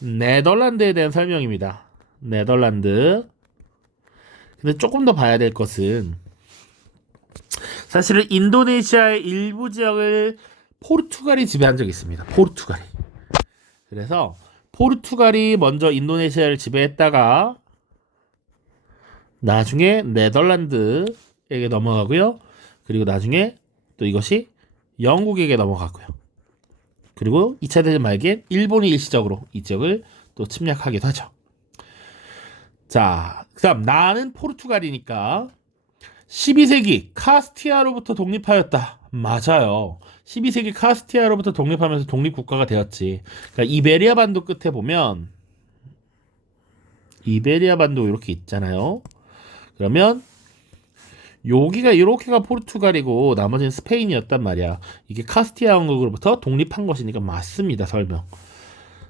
네덜란드에 대한 설명입니다. 네덜란드. 근데 조금 더 봐야 될 것은, 사실은 인도네시아의 일부 지역을 포르투갈이 지배한 적이 있습니다. 포르투갈이. 그래서 포르투갈이 먼저 인도네시아를 지배했다가 나중에 네덜란드에게 넘어가고요. 그리고 나중에 또 이것이 영국에게 넘어가고요. 그리고 2차 대전 말기엔 일본이 일시적으로 이 지역을 또 침략하기도 하죠. 자, 그 다음 나는 포르투갈이니까 12세기 카스티아로부터 독립하였다. 맞아요. 12세기 카스티아로부터 독립하면서 독립국가가 되었지. 그러니까 이베리아 반도 끝에 보면 이베리아 반도 이렇게 있잖아요. 그러면 여기가 이렇게가 포르투갈이고 나머지는 스페인이었단 말이야. 이게 카스티아 왕국으로부터 독립한 것이니까 맞습니다. 설명.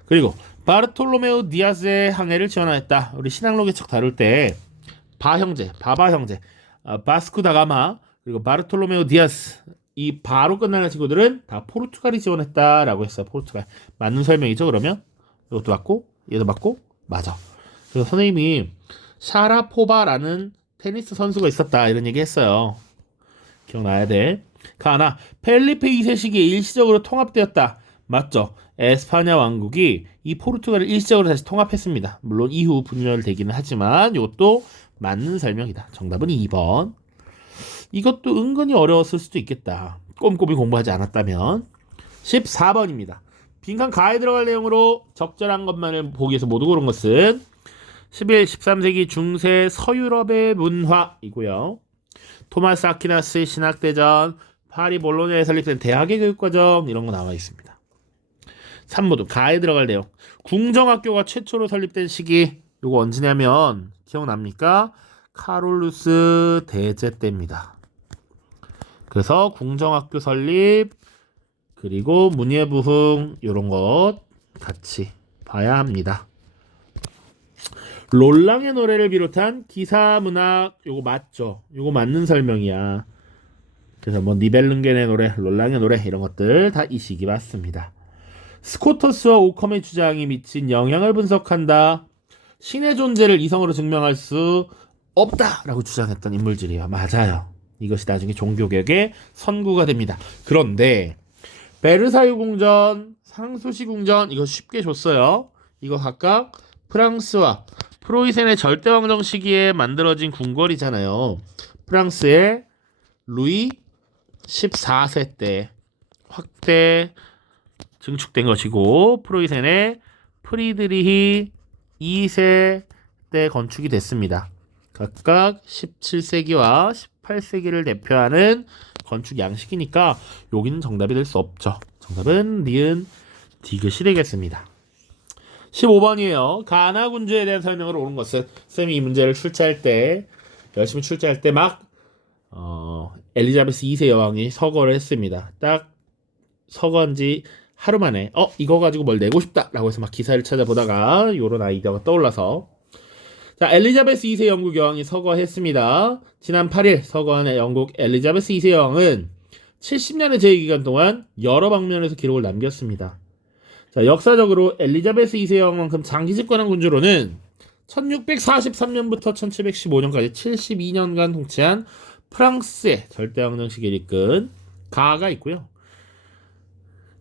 그리고 바르톨로메오 디아스의 항해를 지원하였다. 우리 신앙록의 책 다룰 때 바바 형제, 바스코 다가마 그리고 바르톨로메오 디아스 이 바로 끝나는 친구들은 다 포르투갈이 지원했다라고 했어요. 포르투갈 맞는 설명이죠. 그러면 이것도 맞고 얘도 맞고 맞아. 그래서 선생님이 샤라포바라는 테니스 선수가 있었다 이런 얘기 했어요. 기억나야 돼. 가나 펠리페 2세 시기에 일시적으로 통합되었다. 맞죠? 에스파냐 왕국이 이 포르투갈을 일시적으로 다시 통합했습니다. 물론 이후 분열되기는 하지만 이것도 맞는 설명이다. 정답은 2번. 이것도 은근히 어려웠을 수도 있겠다. 꼼꼼히 공부하지 않았다면. 14번입니다. 빈칸 가에 들어갈 내용으로 적절한 것만을 보기 위해서 모두 고른 것은 11, 13세기 중세 서유럽의 문화이고요. 토마스 아퀴나스의 신학대전, 파리 볼로냐에 설립된 대학의 교육과정 이런 거 나와 있습니다. 3모두 가에 들어갈 내용. 궁정학교가 최초로 설립된 시기 요거 언제냐면 기억납니까? 카롤루스 대제 때입니다. 그래서 궁정학교 설립 그리고 문예부흥 요런 것 같이 봐야 합니다. 롤랑의 노래를 비롯한 기사문학 요거 맞죠? 요거 맞는 설명이야. 그래서 뭐 니벨룽겐의 노래, 롤랑의 노래 이런 것들 다 이 시기 맞습니다. 스코터스와 오컴의 주장이 미친 영향을 분석한다. 신의 존재를 이성으로 증명할 수 없다라고 주장했던 인물들이에요. 맞아요. 이것이 나중에 종교개혁의 선구가 됩니다. 그런데 베르사유 궁전, 상수시 궁전 이거 쉽게 줬어요. 이거 각각 프랑스와 프로이센의 절대왕정 시기에 만들어진 궁궐이잖아요. 프랑스의 루이 14세 때 확대 증축된 것이고 프로이센의 프리드리히 2세 때 건축이 됐습니다. 각각 17세기와 18세기를 대표하는 건축 양식이니까 여기는 정답이 될 수 없죠. 정답은 니은 디귿이 되겠습니다. 15번이에요. 가나 군주에 대한 설명을 옳은 것은 쌤이 이 문제를 출제할 때 열심히 출제할 때 막 엘리자베스 2세 여왕이 서거를 했습니다. 딱 서거한 지 하루 만에 이거 가지고 뭘 내고 싶다 라고 해서 막 기사를 찾아보다가 요런 아이디어가 떠올라서 자 엘리자베스 2세 영국 여왕이 서거했습니다. 지난 8일 서거한 영국 엘리자베스 2세 여왕은 70년의 재위기간 동안 여러 방면에서 기록을 남겼습니다. 자 역사적으로 엘리자베스 2세 여왕만큼 장기 집권한 군주로는 1643년부터 1715년까지 72년간 통치한 프랑스의 절대왕정 시기를 이끈 가가 있고요.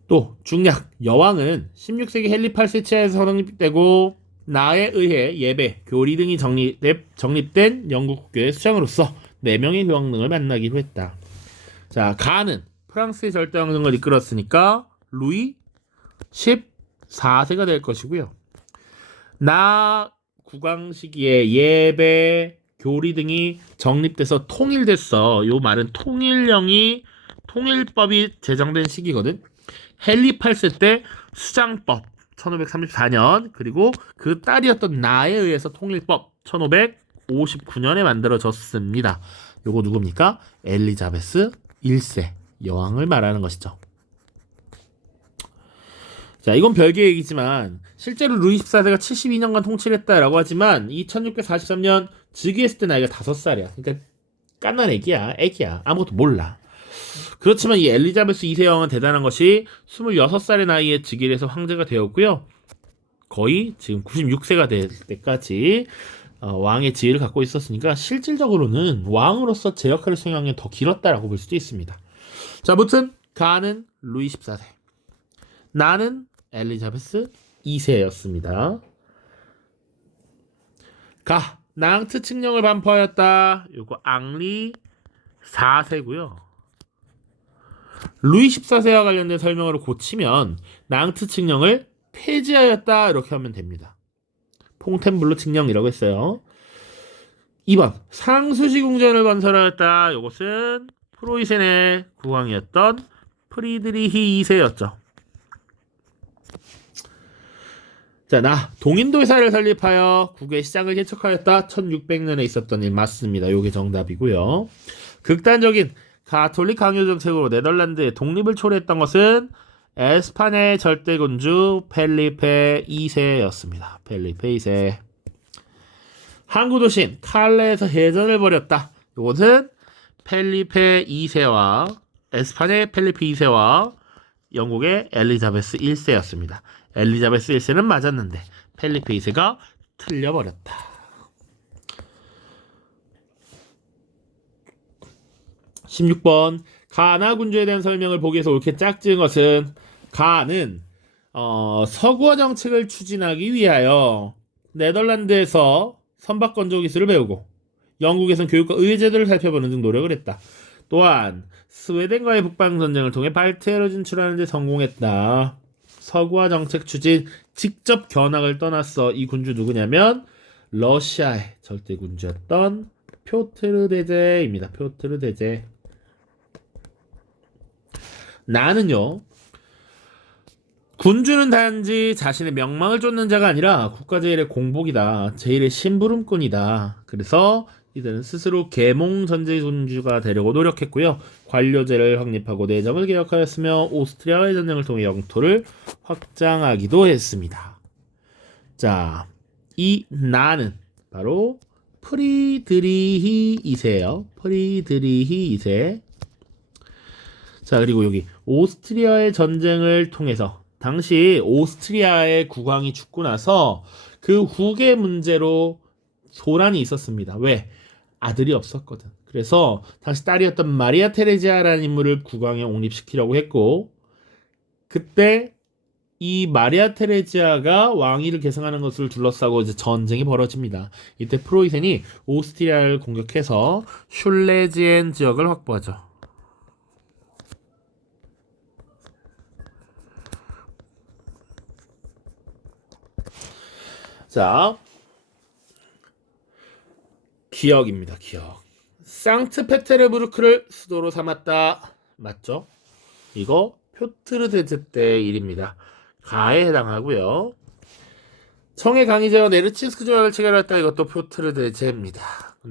또 중략 여왕은 16세기 헨리 8세 치하에서 설립되고 나에 의해 예배, 교리 등이 정립된 영국 국교의 수장으로서 4명의 교황릉을 만나기로 했다. 자, 가는 프랑스의 절대왕정을 이끌었으니까 루이 14세가 될 것이고요. 나 국왕 시기에 예배, 교리 등이 정립돼서 통일됐어. 요 말은 통일법이 제정된 시기거든. 헨리 8세 때 수장법 1534년 그리고 그 딸이었던 나에 의해서 통일법 1559년에 만들어졌습니다. 요거 누굽니까? 엘리자베스 1세 여왕을 말하는 것이죠. 자, 이건 별개의 얘기지만 실제로 루이 14세가 72년간 통치를 했다라고 하지만 이 1643년 즉위했을 때 나이가 5살이야. 그러니까 깐난 애기야. 아무것도 몰라. 그렇지만 이 엘리자베스 2세 여왕은 대단한 것이 26살의 나이에 즉위를 해서 황제가 되었고요. 거의 지금 96세가 될 때까지 왕의 지위를 갖고 있었으니까 실질적으로는 왕으로서 제 역할을 수행한 게 더 길었다라고 볼 수도 있습니다. 자, 아무튼 가는 루이 14세, 나는 엘리자베스 2세였습니다. 가, 낭트 칙령을 반포하였다. 요거 앙리 4세고요. 루이 14세와 관련된 설명으로 고치면 낭트 칙령을 폐지하였다 이렇게 하면 됩니다. 퐁텐블로 칙령이라고 했어요. 2번 상수시 궁전을 건설하였다. 이것은 프로이센의 국왕이었던 프리드리히 2세였죠. 자, 나 동인도회사를 설립하여 국외 시장을 개척하였다. 1600년에 있었던 일 맞습니다. 요게 정답이고요. 극단적인 가톨릭 강요 정책으로 네덜란드의 독립을 초래했던 것은 에스파냐의 절대군주 펠리페 2세였습니다. 펠리페 2세. 항구 도신 칼레에서 해전을 벌였다. 이것은 펠리페 2세와 에스파냐의 펠리페 2세와 영국의 엘리자베스 1세였습니다. 엘리자베스 1세는 맞았는데 펠리페 2세가 틀려버렸다. 16번 가나 군주에 대한 설명을 보기에서 옳게 짝지은 것은 가는 서구화 정책을 추진하기 위하여 네덜란드에서 선박건조 기술을 배우고 영국에선 교육과 의회 제도를 살펴보는 등 노력을 했다. 또한 스웨덴과의 북방 전쟁을 통해 발트해로 진출하는 데 성공했다. 서구화 정책 추진 직접 견학을 떠났어. 이 군주 누구냐면 러시아의 절대군주였던 표트르 대제입니다. 표트르 대제. 나는요, 군주는 단지 자신의 명망을 쫓는 자가 아니라 국가 제일의 공복이다. 제일의 심부름꾼이다. 그래서 이들은 스스로 계몽 전제 군주가 되려고 노력했고요. 관료제를 확립하고 내정을 개혁하였으며 오스트리아와의 전쟁을 통해 영토를 확장하기도 했습니다. 자, 이 나는 바로 프리드리히 2세예요. 프리드리히 2세. 자, 그리고 여기 오스트리아의 전쟁을 통해서 당시 오스트리아의 국왕이 죽고 나서 그 후계 문제로 소란이 있었습니다. 왜? 아들이 없었거든. 그래서 당시 딸이었던 마리아 테레지아라는 인물을 국왕에 옹립시키려고 했고, 그때 이 마리아 테레지아가 왕위를 계승하는 것을 둘러싸고 이제 전쟁이 벌어집니다. 이때 프로이센이 오스트리아를 공격해서 슐레지엔 지역을 확보하죠. 자, 기억입니다. 기억. 상트페테르부르크를 수도로 삼았다. 맞죠? 이거 표트르 대제 때 일입니다. 가에 해당하고요. 청해 강의제와 네르친스크 조약을 체결했다. 이것도 표트르 대제입니다.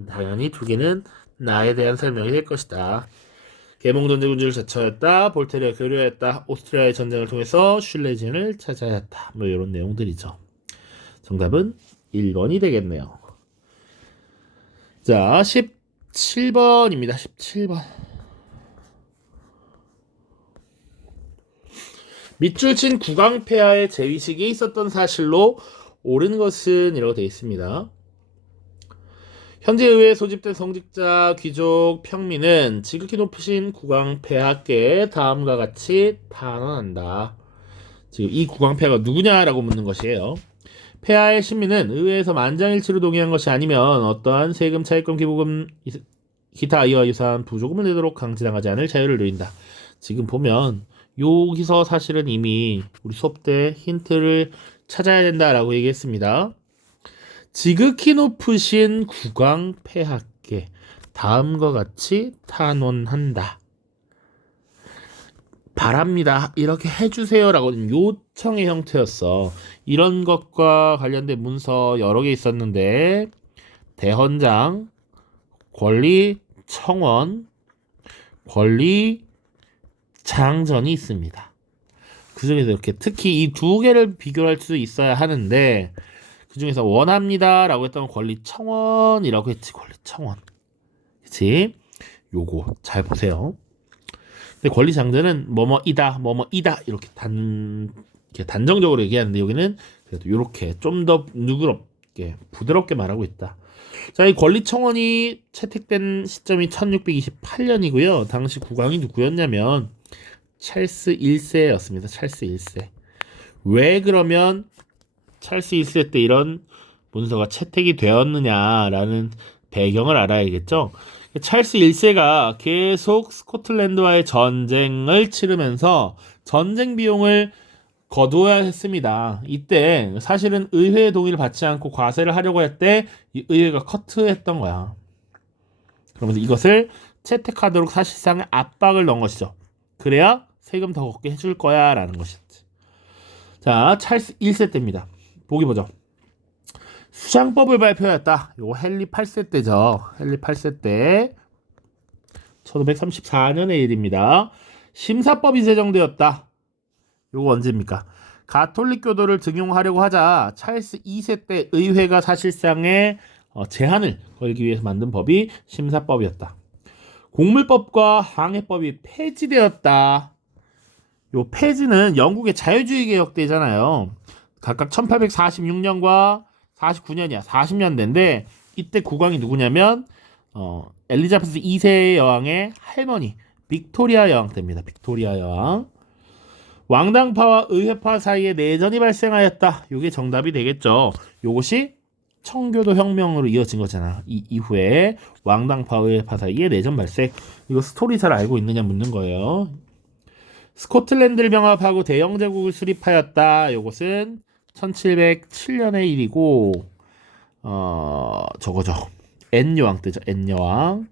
당연히 두 개는 나에 대한 설명이 될 것이다. 계몽전제 군주를 자처했다. 볼테리아 교류했다. 오스트리아의 전쟁을 통해서 슐레지엔을 차지하였다. 뭐 이런 내용들이죠. 정답은 1번이 되겠네요. 자, 17번입니다. 17번. 밑줄 친 국왕폐하의 재위식이 있었던 사실로 옳은 것은 이라고 되어 있습니다. 현재 의회에 소집된 성직자, 귀족, 평민은 지극히 높으신 국왕폐하께 다음과 같이 탄원한다. 지금 이 국왕폐하가 누구냐라고 묻는 것이에요. 폐하의 신민은 의회에서 만장일치로 동의한 것이 아니면 어떠한 세금, 차입금, 기부금, 기타 이와 유사한 부조금을 내도록 강제당하지 않을 자유를 누린다. 지금 보면 여기서 사실은 이미 우리 수업 때 힌트를 찾아야 된다라고 얘기했습니다. 지극히 높으신 국왕 폐하께 다음과 같이 탄원한다. 바랍니다. 이렇게 해주세요라고 요청의 형태였어. 이런 것과 관련된 문서 여러 개 있었는데 대헌장, 권리 청원, 권리 장전이 있습니다. 그 중에서 이렇게 특히 이 두 개를 비교할 수 있어야 하는데 그 중에서 원합니다 라고 했던 권리 청원이라고 했지. 권리 청원. 그치? 요거 잘 보세요. 근데 권리 장전은 뭐뭐이다 이렇게 단정적으로 얘기하는데 여기는 그래도 이렇게 좀 더 누그럽게 부드럽게 말하고 있다. 자, 이 권리 청원이 채택된 시점이 1628년이고요. 당시 국왕이 누구였냐면 찰스 1세였습니다. 찰스 1세. 왜 그러면 찰스 1세 때 이런 문서가 채택이 되었느냐라는 배경을 알아야겠죠. 찰스 1세가 계속 스코틀랜드와의 전쟁을 치르면서 전쟁 비용을 거두어야 했습니다. 이때 사실은 의회의 동의를 받지 않고 과세를 하려고 할 때 이 의회가 커트했던 거야. 그러면서 이것을 채택하도록 사실상 압박을 넣은 것이죠. 그래야 세금 더 걷게 해줄 거야 라는 것이었지. 자, 찰스 1세 때입니다. 보기 보죠. 수장법을 발표했다. 요거 헨리 8세 때죠. 헨리 8세 때 1534년의 일입니다. 심사법이 제정되었다. 요거 언제입니까? 가톨릭 교도를 등용하려고 하자 찰스 2세 때 의회가 사실상의 제한을 걸기 위해서 만든 법이 심사법이었다. 공물법과 항해법이 폐지되었다. 요 폐지는 영국의 자유주의 개혁대잖아요. 각각 1846년과 49년이야. 40년대인데 이때 국왕이 누구냐면 엘리자베스 2세 여왕의 할머니 빅토리아 여왕 때입니다. 빅토리아 여왕. 왕당파와 의회파 사이에 내전이 발생하였다. 요게 정답이 되겠죠. 요것이 청교도 혁명으로 이어진 거잖아. 이 이후에 왕당파 의회파 사이에 내전 발생. 이거 스토리 잘 알고 있느냐 묻는 거예요. 스코틀랜드를 병합하고 대영 제국을 수립하였다. 요것은 1707년의 일이고 저거죠. 앤 여왕 때죠. 앤 여왕.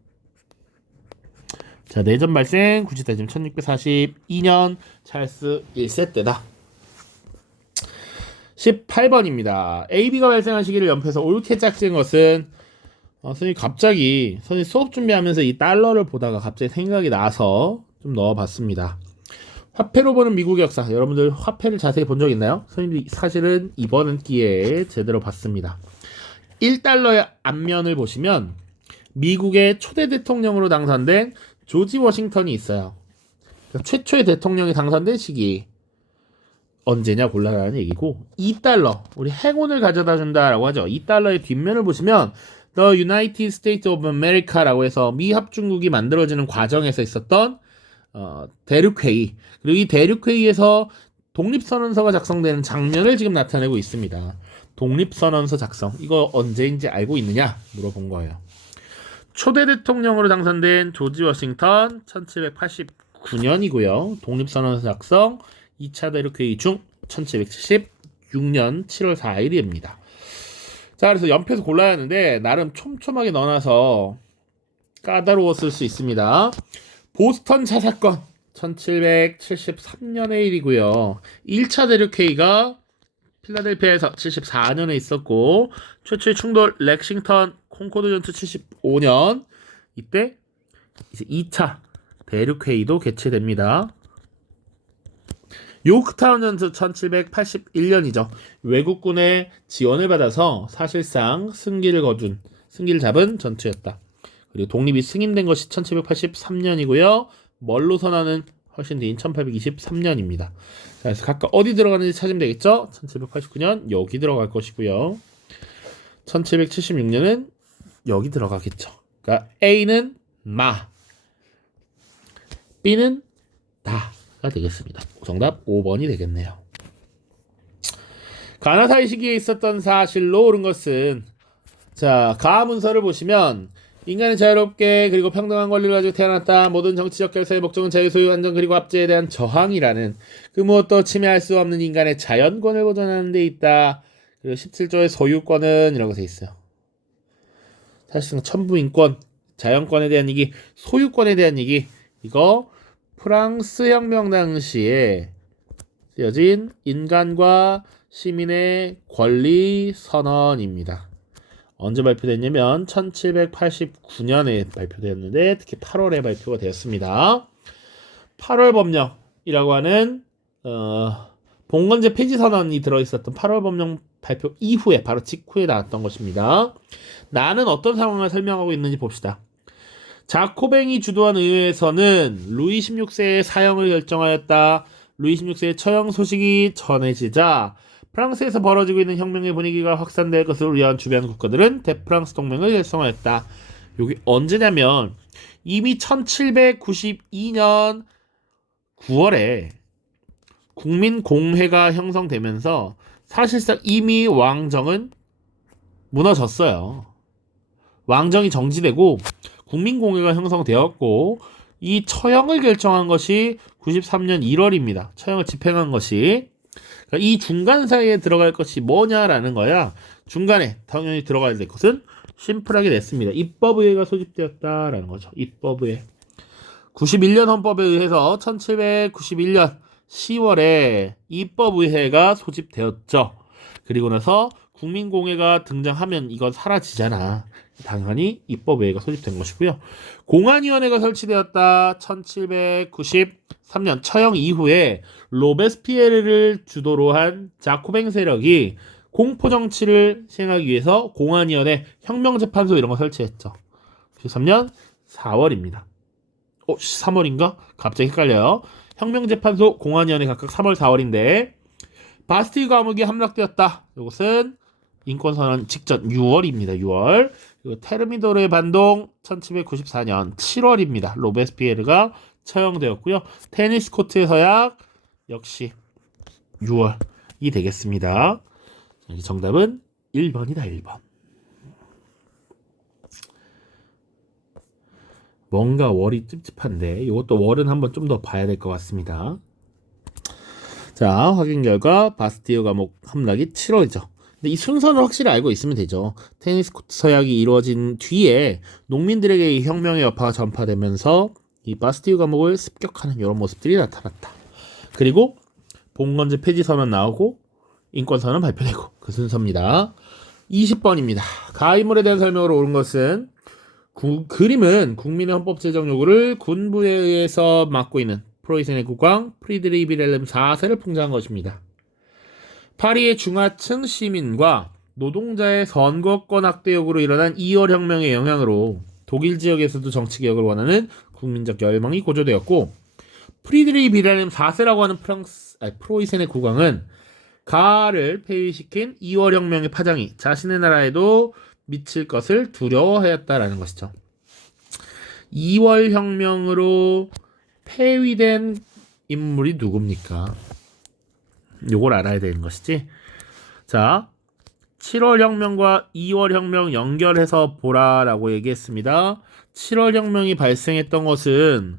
자, 내전 발생 90대쯤 1642년 찰스 1세 때다. 18번입니다. AB가 발생한 시기를 연표해서 옳게 짝진 것은 선생님 갑자기 선생님 수업 준비하면서 이 달러를 보다가 갑자기 생각이 나서 좀 넣어봤습니다. 화폐로 보는 미국의 역사. 여러분들 화폐를 자세히 본 적 있나요? 선생님이 사실은 이번 학기에 제대로 봤습니다. 1달러의 앞면을 보시면 미국의 초대 대통령으로 당선된 조지 워싱턴이 있어요. 그러니까 최초의 대통령이 당선된 시기 언제냐 골라라는 얘기고 2달러 우리 행운을 가져다 준다라고 하죠. 2달러의 뒷면을 보시면 The United States of America라고 해서 미합중국이 만들어지는 과정에서 있었던 대륙회의 그리고 이 대륙회의에서 독립선언서가 작성되는 장면을 지금 나타내고 있습니다. 독립선언서 작성 이거 언제인지 알고 있느냐 물어본 거예요. 초대 대통령으로 당선된 조지 워싱턴 1789년이고요. 독립선언서 작성 2차 대륙회의 중 1776년 7월 4일입니다. 자, 그래서 연표에서 골라야 하는데 나름 촘촘하게 넣어놔서 까다로웠을 수 있습니다. 보스턴 차 사건 1773년의 일이고요. 1차 대륙회의가 필라델피아에서 74년에 있었고 최초의 충돌 렉싱턴 콩코드 전투 75년 이때 이제 2차 대륙회의도 개최됩니다. 요크타운 전투 1781년이죠. 외국군의 지원을 받아서 사실상 승기를 잡은 전투였다. 그리고 독립이 승인된 것이 1783년이고요. 멀로 선언은 훨씬 뒤인 1823년입니다. 그래서 각각 어디 들어가는지 찾으면 되겠죠? 1789년 여기 들어갈 것이고요. 1776년은 여기 들어가겠죠. 그러니까 A는 마, B는 다가 되겠습니다. 정답 5번이 되겠네요. 가나사이 시기에 있었던 사실로 옳은 것은 자, 가문서를 보시면 인간은 자유롭게 그리고 평등한 권리를 가지고 태어났다. 모든 정치적 결사의 목적은 자유 소유 안전 그리고 압제에 대한 저항이라는 그 무엇도 침해할 수 없는 인간의 자연권을 보존하는 데 있다. 그리고 17조의 소유권은 이라고 돼 있어요. 사실상 천부인권, 자연권에 대한 얘기, 소유권에 대한 얘기 이거 프랑스 혁명 당시에 쓰여진 인간과 시민의 권리 선언입니다. 언제 발표됐냐면 1789년에 발표되었는데 특히 8월에 발표가 되었습니다. 8월 법령이라고 하는 봉건제 폐지 선언이 들어있었던 8월 법령 발표 이후에 바로 직후에 나왔던 것입니다. 나는 어떤 상황을 설명하고 있는지 봅시다. 자코뱅이 주도한 의회에서는 루이 16세의 사형을 결정하였다. 루이 16세의 처형 소식이 전해지자 프랑스에서 벌어지고 있는 혁명의 분위기가 확산될 것을 우려한 주변 국가들은 대프랑스 동맹을 결성하였다. 여기 언제냐면 이미 1792년 9월에 국민공회가 형성되면서 사실상 이미 왕정은 무너졌어요. 왕정이 정지되고 국민공회가 형성되었고 이 처형을 결정한 것이 93년 1월입니다. 처형을 집행한 것이 그러니까 이 중간 사이에 들어갈 것이 뭐냐라는 거야. 중간에 당연히 들어가야 될 것은 심플하게 냈습니다. 입법의회가 소집되었다라는 거죠. 입법의회. 91년 헌법에 의해서 1791년 10월에 입법의회가 소집되었죠. 그리고 나서 국민공회가 등장하면 이건 사라지잖아. 당연히 입법의회가 소집된 것이고요. 공안위원회가 설치되었다. 1793년 처형 이후에 로베스피에르를 주도로 한 자코뱅 세력이 공포 정치를 시행하기 위해서 공안위원회, 혁명재판소 이런 거 설치했죠. 93년 4월입니다. 3월인가? 갑자기 헷갈려요. 혁명재판소, 공안위원회 각각 3월, 4월인데 바스티유 감옥이 함락되었다. 이것은 인권선언 직전 6월입니다. 6월. 그리고 테르미도르의 반동 1794년 7월입니다. 로베스피에르가 처형되었고요. 테니스 코트의 서약 역시 6월이 되겠습니다. 정답은 1번이다. 1번. 뭔가 월이 찝찝한데 이것도 월은 한번 좀 더 봐야 될 것 같습니다. 자, 확인 결과 바스티유 감옥 함락이 7월이죠. 근데 이 순서는 확실히 알고 있으면 되죠. 테니스 코트 서약이 이루어진 뒤에 농민들에게 이 혁명의 여파가 전파되면서 이 바스티유 감옥을 습격하는 이런 모습들이 나타났다. 그리고 봉건제 폐지 선언 나오고 인권 선언 발표되고 그 순서입니다. 20번입니다. 가이물에 대한 설명으로 옳은 것은 그림은 국민의 헌법 제정 요구를 군부에 의해서 맡고 있는 프로이센의 국왕 프리드리히 빌헬름 4세를 풍자한 것입니다. 파리의 중하층 시민과 노동자의 선거권 확대 요구로 일어난 2월 혁명의 영향으로 독일 지역에서도 정치개혁을 원하는 국민적 열망이 고조되었고 프리드리히 빌헬름 4세라고 하는 프로이센의 국왕은 가를 폐위시킨 2월 혁명의 파장이 자신의 나라에도 미칠 것을 두려워하였다라는 것이죠. 2월 혁명으로 폐위된 인물이 누굽니까? 요걸 알아야 되는 것이지. 자, 7월 혁명과 2월 혁명 연결해서 보라라고 얘기했습니다. 7월 혁명이 발생했던 것은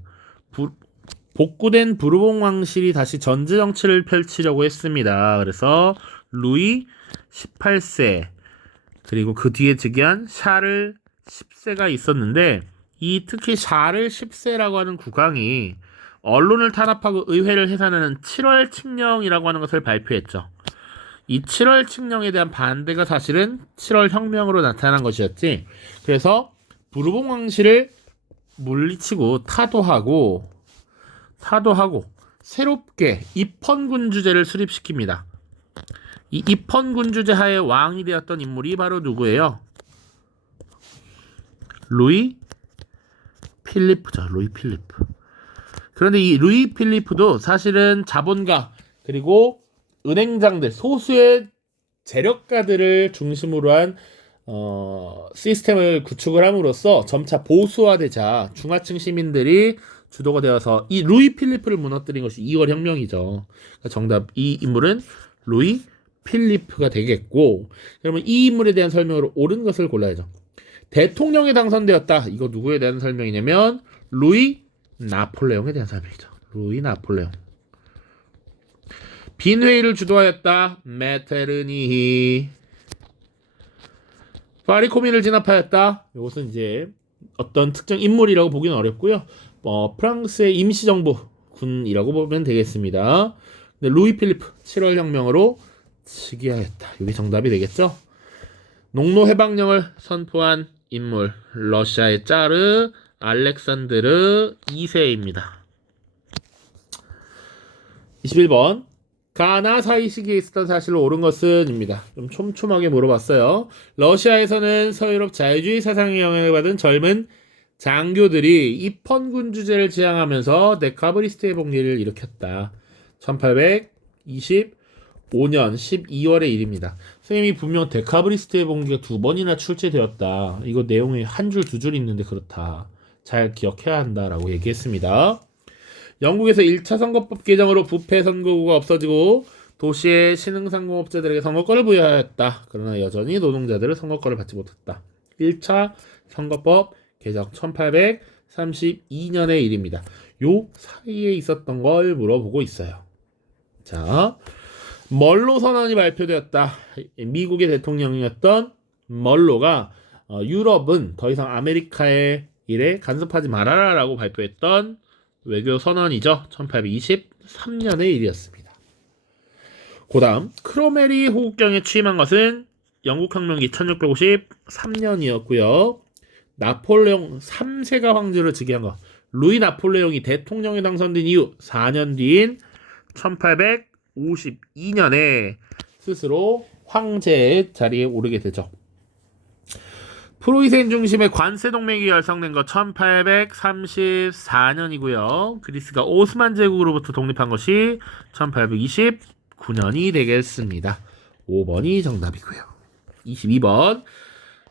복구된 부르봉 왕실이 다시 전제 정치를 펼치려고 했습니다. 그래서 루이 18세 그리고 그 뒤에 즉위한 샤를 10세가 있었는데 이 특히 샤를 10세라고 하는 국왕이 언론을 탄압하고 의회를 해산하는 7월 칙령이라고 하는 것을 발표했죠. 이 7월 칙령에 대한 반대가 사실은 7월 혁명으로 나타난 것이었지. 그래서 부르봉 왕실을 물리치고 타도하고 새롭게 입헌군주제를 수립시킵니다. 이 입헌군주제 하에 왕이 되었던 인물이 바로 누구예요? 루이 필리프죠. 루이 필리프. 그런데 이 루이 필리프도 사실은 자본가 그리고 은행장들 소수의 재력가들을 중심으로 한 시스템을 구축을 함으로써 점차 보수화되자 중하층 시민들이 주도가 되어서 이 루이 필리프를 무너뜨린 것이 2월 혁명이죠. 그러니까 정답 이 인물은 루이 필리프가 되겠고 그러면 이 인물에 대한 설명으로 옳은 것을 골라야죠. 대통령에 당선되었다. 이거 누구에 대한 설명이냐면 루이 나폴레옹에 대한 설명이죠. 루이 나폴레옹. 빈 회의를 주도하였다. 메테르니히. 파리 코민을 진압하였다. 이것은 이제 어떤 특정 인물이라고 보기는 어렵고요. 프랑스의 임시정부군이라고 보면 되겠습니다. 근데 루이 필리프 7월 혁명으로 즉위하였다. 이게 정답이 되겠죠. 농노 해방령을 선포한 인물 러시아의 짜르 알렉산드르 2세입니다. 21번 가나 사이 시기에 있었던 사실로 옳은 것은 입니다. 좀 촘촘하게 물어봤어요. 러시아에서는 서유럽 자유주의 사상의 영향을 받은 젊은 장교들이 입헌군주제를 지향하면서 데카브리스트의 봉기를 일으켰다. 1825년 12월의 일입니다. 선생님이 분명 데카브리스트의 봉기가 2번이나 출제되었다. 이거 내용이 한 줄, 2줄 있는데 그렇다. 잘 기억해야 한다라고 얘기했습니다. 영국에서 1차 선거법 개정으로 부패 선거구가 없어지고 도시의 신흥상공업자들에게 선거권을 부여하였다. 그러나 여전히 노동자들은 선거권을 받지 못했다. 1차 선거법 개정 1832년의 일입니다. 요 사이에 있었던 걸 물어보고 있어요. 자, 멀로 선언이 발표되었다. 미국의 대통령이었던 멀로가 유럽은 더 이상 아메리카의 일에 간섭하지 말아라 라고 발표했던 외교 선언이죠. 1823년의 일이었습니다. 그 다음 크로메리 호국경에 취임한 것은 영국혁명기 1653년이었고요. 나폴레옹 3세가 황제를 즉위한 거. 루이 나폴레옹이 대통령에 당선된 이후 4년 뒤인 1852년에 스스로 황제의 자리에 오르게 되죠. 프로이센 중심의 관세 동맹이 결성된 거 1834년이고요. 그리스가 오스만 제국으로부터 독립한 것이 1829년이 되겠습니다. 5번이 정답이고요. 22번.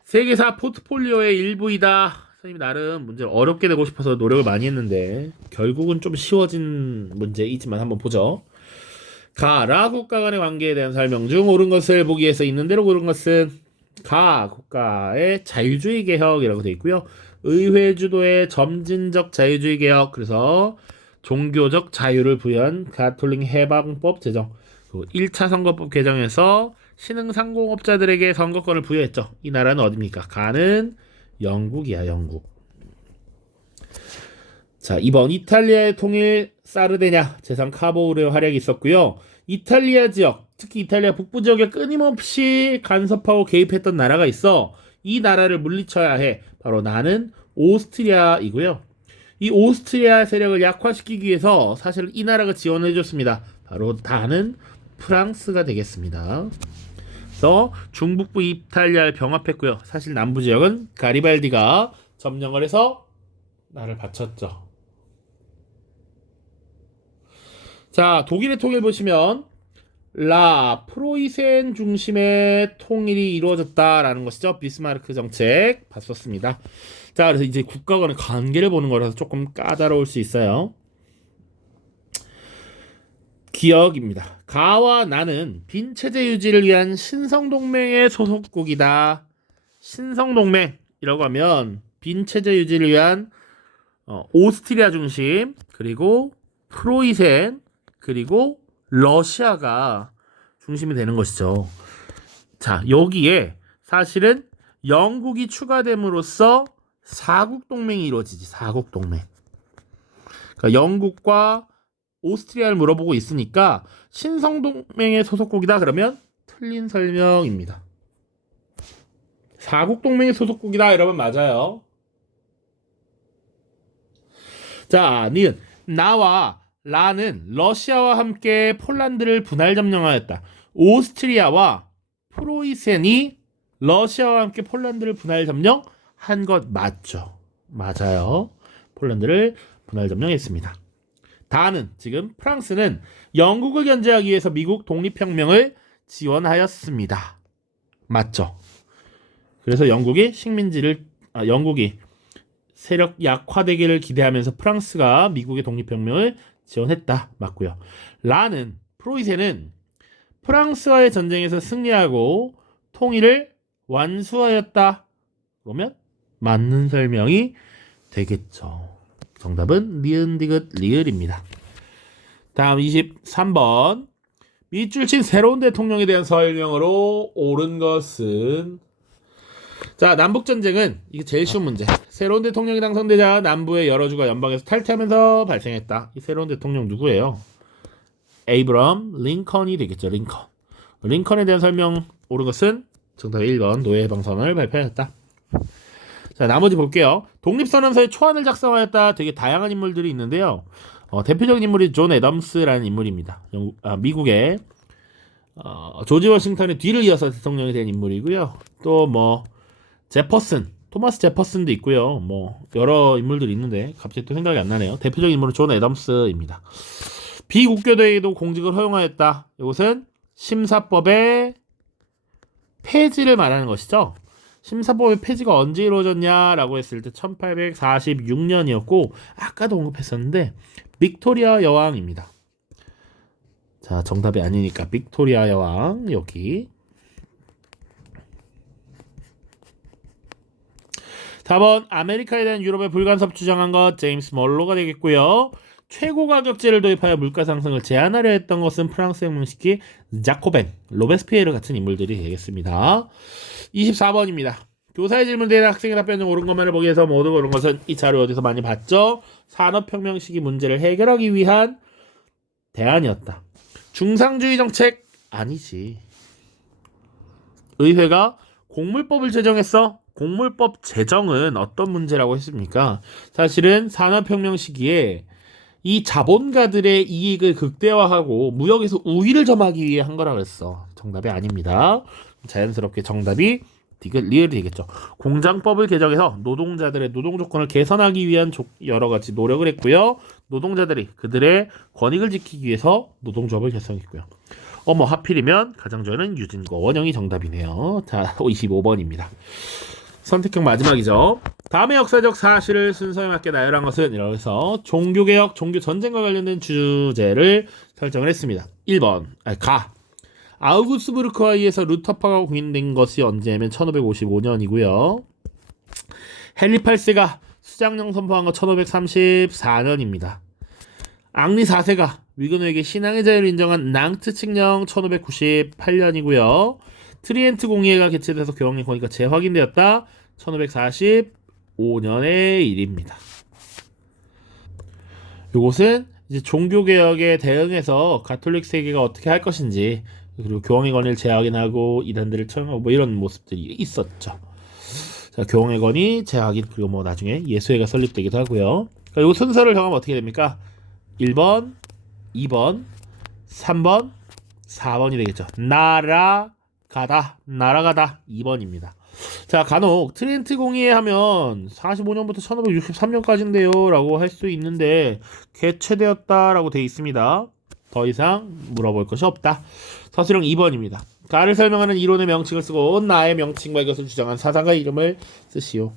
세계사 포트폴리오의 일부이다. 선생님이 나름 문제를 어렵게 내고 싶어서 노력을 많이 했는데 결국은 좀 쉬워진 문제이지만 한번 보죠. 가라 국가 간의 관계에 대한 설명 중 옳은 것을 보기 위해서 있는 대로 고른 것은 가 국가의 자유주의 개혁이라고 되어 있고요. 의회 주도의 점진적 자유주의 개혁, 그래서 종교적 자유를 부여한 가톨릭 해방법 제정, 1차 선거법 개정에서 신흥 상공업자들에게 선거권을 부여했죠. 이 나라는 어디입니까? 가는 영국이야, 영국. 자, 2번 이탈리아의 통일 사르데냐 재상 카보우르의 활약이 있었고요. 이탈리아 지역, 특히 이탈리아 북부 지역에 끊임없이 간섭하고 개입했던 나라가 있어. 이 나라를 물리쳐야 해. 바로 나는 오스트리아이고요. 이 오스트리아 세력을 약화시키기 위해서 사실 이 나라가 지원을 해줬습니다. 바로 나는 프랑스가 되겠습니다. 그래서 중북부 이탈리아를 병합했고요. 사실 남부 지역은 가리발디가 점령을 해서 나를 바쳤죠. 자, 독일의 통일 보시면 라 프로이센 중심의 통일이 이루어졌다라는 것이죠. 비스마르크 정책 봤었습니다. 자, 그래서 이제 국가 간의 관계를 보는 거라서 조금 까다로울 수 있어요. 기억입니다. 가와 나는 빈 체제 유지를 위한 신성동맹의 소속국이다. 신성동맹이라고 하면 빈 체제 유지를 위한 오스트리아 중심, 그리고 프로이센, 그리고 러시아가 중심이 되는 것이죠. 자, 여기에 사실은 영국이 추가됨으로써 사국동맹이 이루어지지. 사국동맹. 그러니까 영국과 오스트리아를 물어보고 있으니까 신성동맹의 소속국이다 그러면 틀린 설명입니다. 사국동맹의 소속국이다 이러면 맞아요. 자, 니은 나와 라는 러시아와 함께 폴란드를 분할 점령하였다. 오스트리아와 프로이센이 러시아와 함께 폴란드를 분할 점령한 것 맞죠? 맞아요. 폴란드를 분할 점령했습니다. 다는 지금 프랑스는 영국을 견제하기 위해서 미국 독립혁명을 지원하였습니다. 맞죠? 그래서 영국이 영국이 세력 약화되기를 기대하면서 프랑스가 미국의 독립혁명을 지원했다. 맞고요. 라는 프로이센은 프랑스와의 전쟁에서 승리하고 통일을 완수하였다. 그러면 맞는 설명이 되겠죠. 정답은 니은 디귿 리을입니다. 다음 23번. 밑줄 친 새로운 대통령에 대한 설명으로 옳은 것은, 자, 남북전쟁은 이게 제일 쉬운 문제. 새로운 대통령이 당선되자 남부의 여러 주가 연방에서 탈퇴하면서 발생했다. 이 새로운 대통령 누구예요? 에이브럼 링컨이 되겠죠. 링컨. 링컨에 대한 설명 옳은 것은 정답 1번 노예해방선언을 발표하였다. 자, 나머지 볼게요. 독립선언서의 초안을 작성하였다. 되게 다양한 인물들이 있는데요. 대표적인 인물이 존 애덤스라는 인물입니다. 미국의 조지 워싱턴의 뒤를 이어서 대통령이 된 인물이고요. 또 뭐 토마스 제퍼슨도 있고요. 뭐 여러 인물들이 있는데 갑자기 또 생각이 안 나네요. 대표적인 인물은 존 애덤스입니다. 비국교대회도 공직을 허용하였다. 이것은 심사법의 폐지를 말하는 것이죠. 심사법의 폐지가 언제 이루어졌냐라고 했을 때 1846년이었고 아까도 언급했었는데 빅토리아 여왕입니다. 자, 정답이 아니니까 빅토리아 여왕 여기. 4번 아메리카에 대한 유럽의 불간섭 주장한 것 제임스 멀로가 되겠고요. 최고 가격제를 도입하여 물가 상승을 제한하려 했던 것은 프랑스 혁명 시기 자코벤, 로베스피에르 같은 인물들이 되겠습니다. 24번입니다. 교사의 질문 대해 학생의 답변 중 옳은 것만을 보기 위해서 모두 옳은 것은 이 자료 어디서 많이 봤죠? 산업혁명 시기 문제를 해결하기 위한 대안이었다. 중상주의 정책 아니지. 의회가 공물법을 제정했어. 공물법 제정은 어떤 문제라고 했습니까? 사실은 산업혁명 시기에 이 자본가들의 이익을 극대화하고 무역에서 우위를 점하기 위해 한 거라고 했어. 정답이 아닙니다. 자연스럽게 정답이 리을이 되겠죠. 공장법을 개정해서 노동자들의 노동 조건을 개선하기 위한 여러 가지 노력을 했고요. 노동자들이 그들의 권익을 지키기 위해서 노동조합을 결성했고요. 하필이면 가장자는 유진과 원영이 정답이네요. 자, 25번입니다. 선택형 마지막이죠. 다음의 역사적 사실을 순서에 맞게 나열한 것은 이래서 종교개혁, 종교전쟁과 관련된 주제를 설정을 했습니다. 1번 아우구스부르크에 의해서 루터파가 공인된 것이 언제냐면 1555년이고요. 헨리 8세가 수장령 선포한 건 1534년입니다. 앙리 4세가 위그노에게 신앙의 자유를 인정한 낭트 칙령 1598년이고요. 트리엔트 공의회가 개최돼서 교황의 권위가 재확인되었다. 1545년의 일입니다. 이것은 이제 종교개혁에 대응해서 가톨릭 세계가 어떻게 할 것인지, 그리고 교황의 권위를 재확인하고 이단들을 처형하고 이런 모습들이 있었죠. 자, 교황의 권위 재확인, 그리고 나중에 예수회가 설립되기도 하고요. 이 순서를 정하면 어떻게 됩니까? 1번, 2번, 3번, 4번이 되겠죠. 날아가다 2번입니다. 자, 간혹 트렌트 공의회 하면 45년부터 1563년까지인데요 라고 할 수 있는데 개최되었다 라고 되어 있습니다. 더 이상 물어볼 것이 없다. 서술형 2번입니다. 가를 설명하는 이론의 명칭을 쓰고 나의 명칭과 이것을 주장한 사상가의 이름을 쓰시오.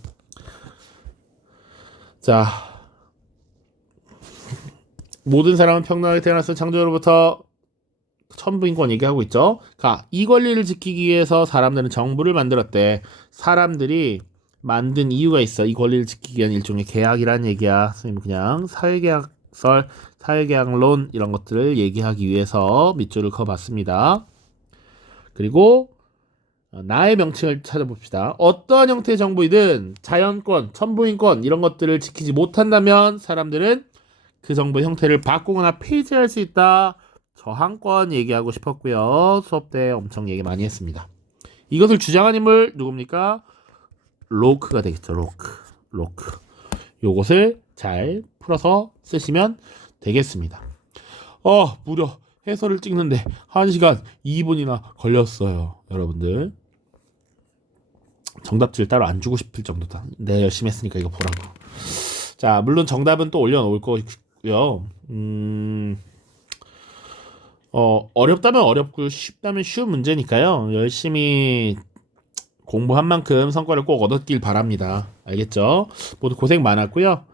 자, 모든 사람은 평등하게 태어나서 창조로부터 천부인권 얘기하고 있죠. 이 권리를 지키기 위해서 사람들은 정부를 만들었대. 사람들이 만든 이유가 있어. 이 권리를 지키기 위한 일종의 계약이란 얘기야. 선생님 그냥 사회계약설, 사회계약론 이런 것들을 얘기하기 위해서 밑줄을 그어봤습니다. 그리고 나의 명칭을 찾아봅시다. 어떠한 형태의 정부이든 자연권, 천부인권 이런 것들을 지키지 못한다면 사람들은 그 정부의 형태를 바꾸거나 폐지할 수 있다. 저항권 얘기하고 싶었고요. 수업 때 엄청 얘기 많이 했습니다. 이것을 주장한 인물 누굽니까? 로크가 되겠죠. 로크. 요것을 잘 풀어서 쓰시면 되겠습니다. 무려 해설을 찍는데 1시간 2분이나 걸렸어요. 여러분들 정답지를 따로 안 주고 싶을 정도다. 내가 열심히 했으니까 이거 보라고. 자, 물론 정답은 또 올려놓을 거고요. 어렵다면 어렵고 쉽다면 쉬운 문제니까요. 열심히 공부한 만큼 성과를 꼭 얻었길 바랍니다. 알겠죠? 모두 고생 많았고요.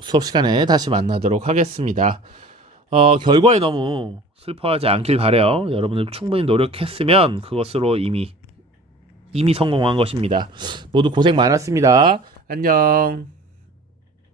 수업 시간에 다시 만나도록 하겠습니다. 결과에 너무 슬퍼하지 않길 바래요. 여러분들 충분히 노력했으면 그것으로 이미 성공한 것입니다. 모두 고생 많았습니다. 안녕.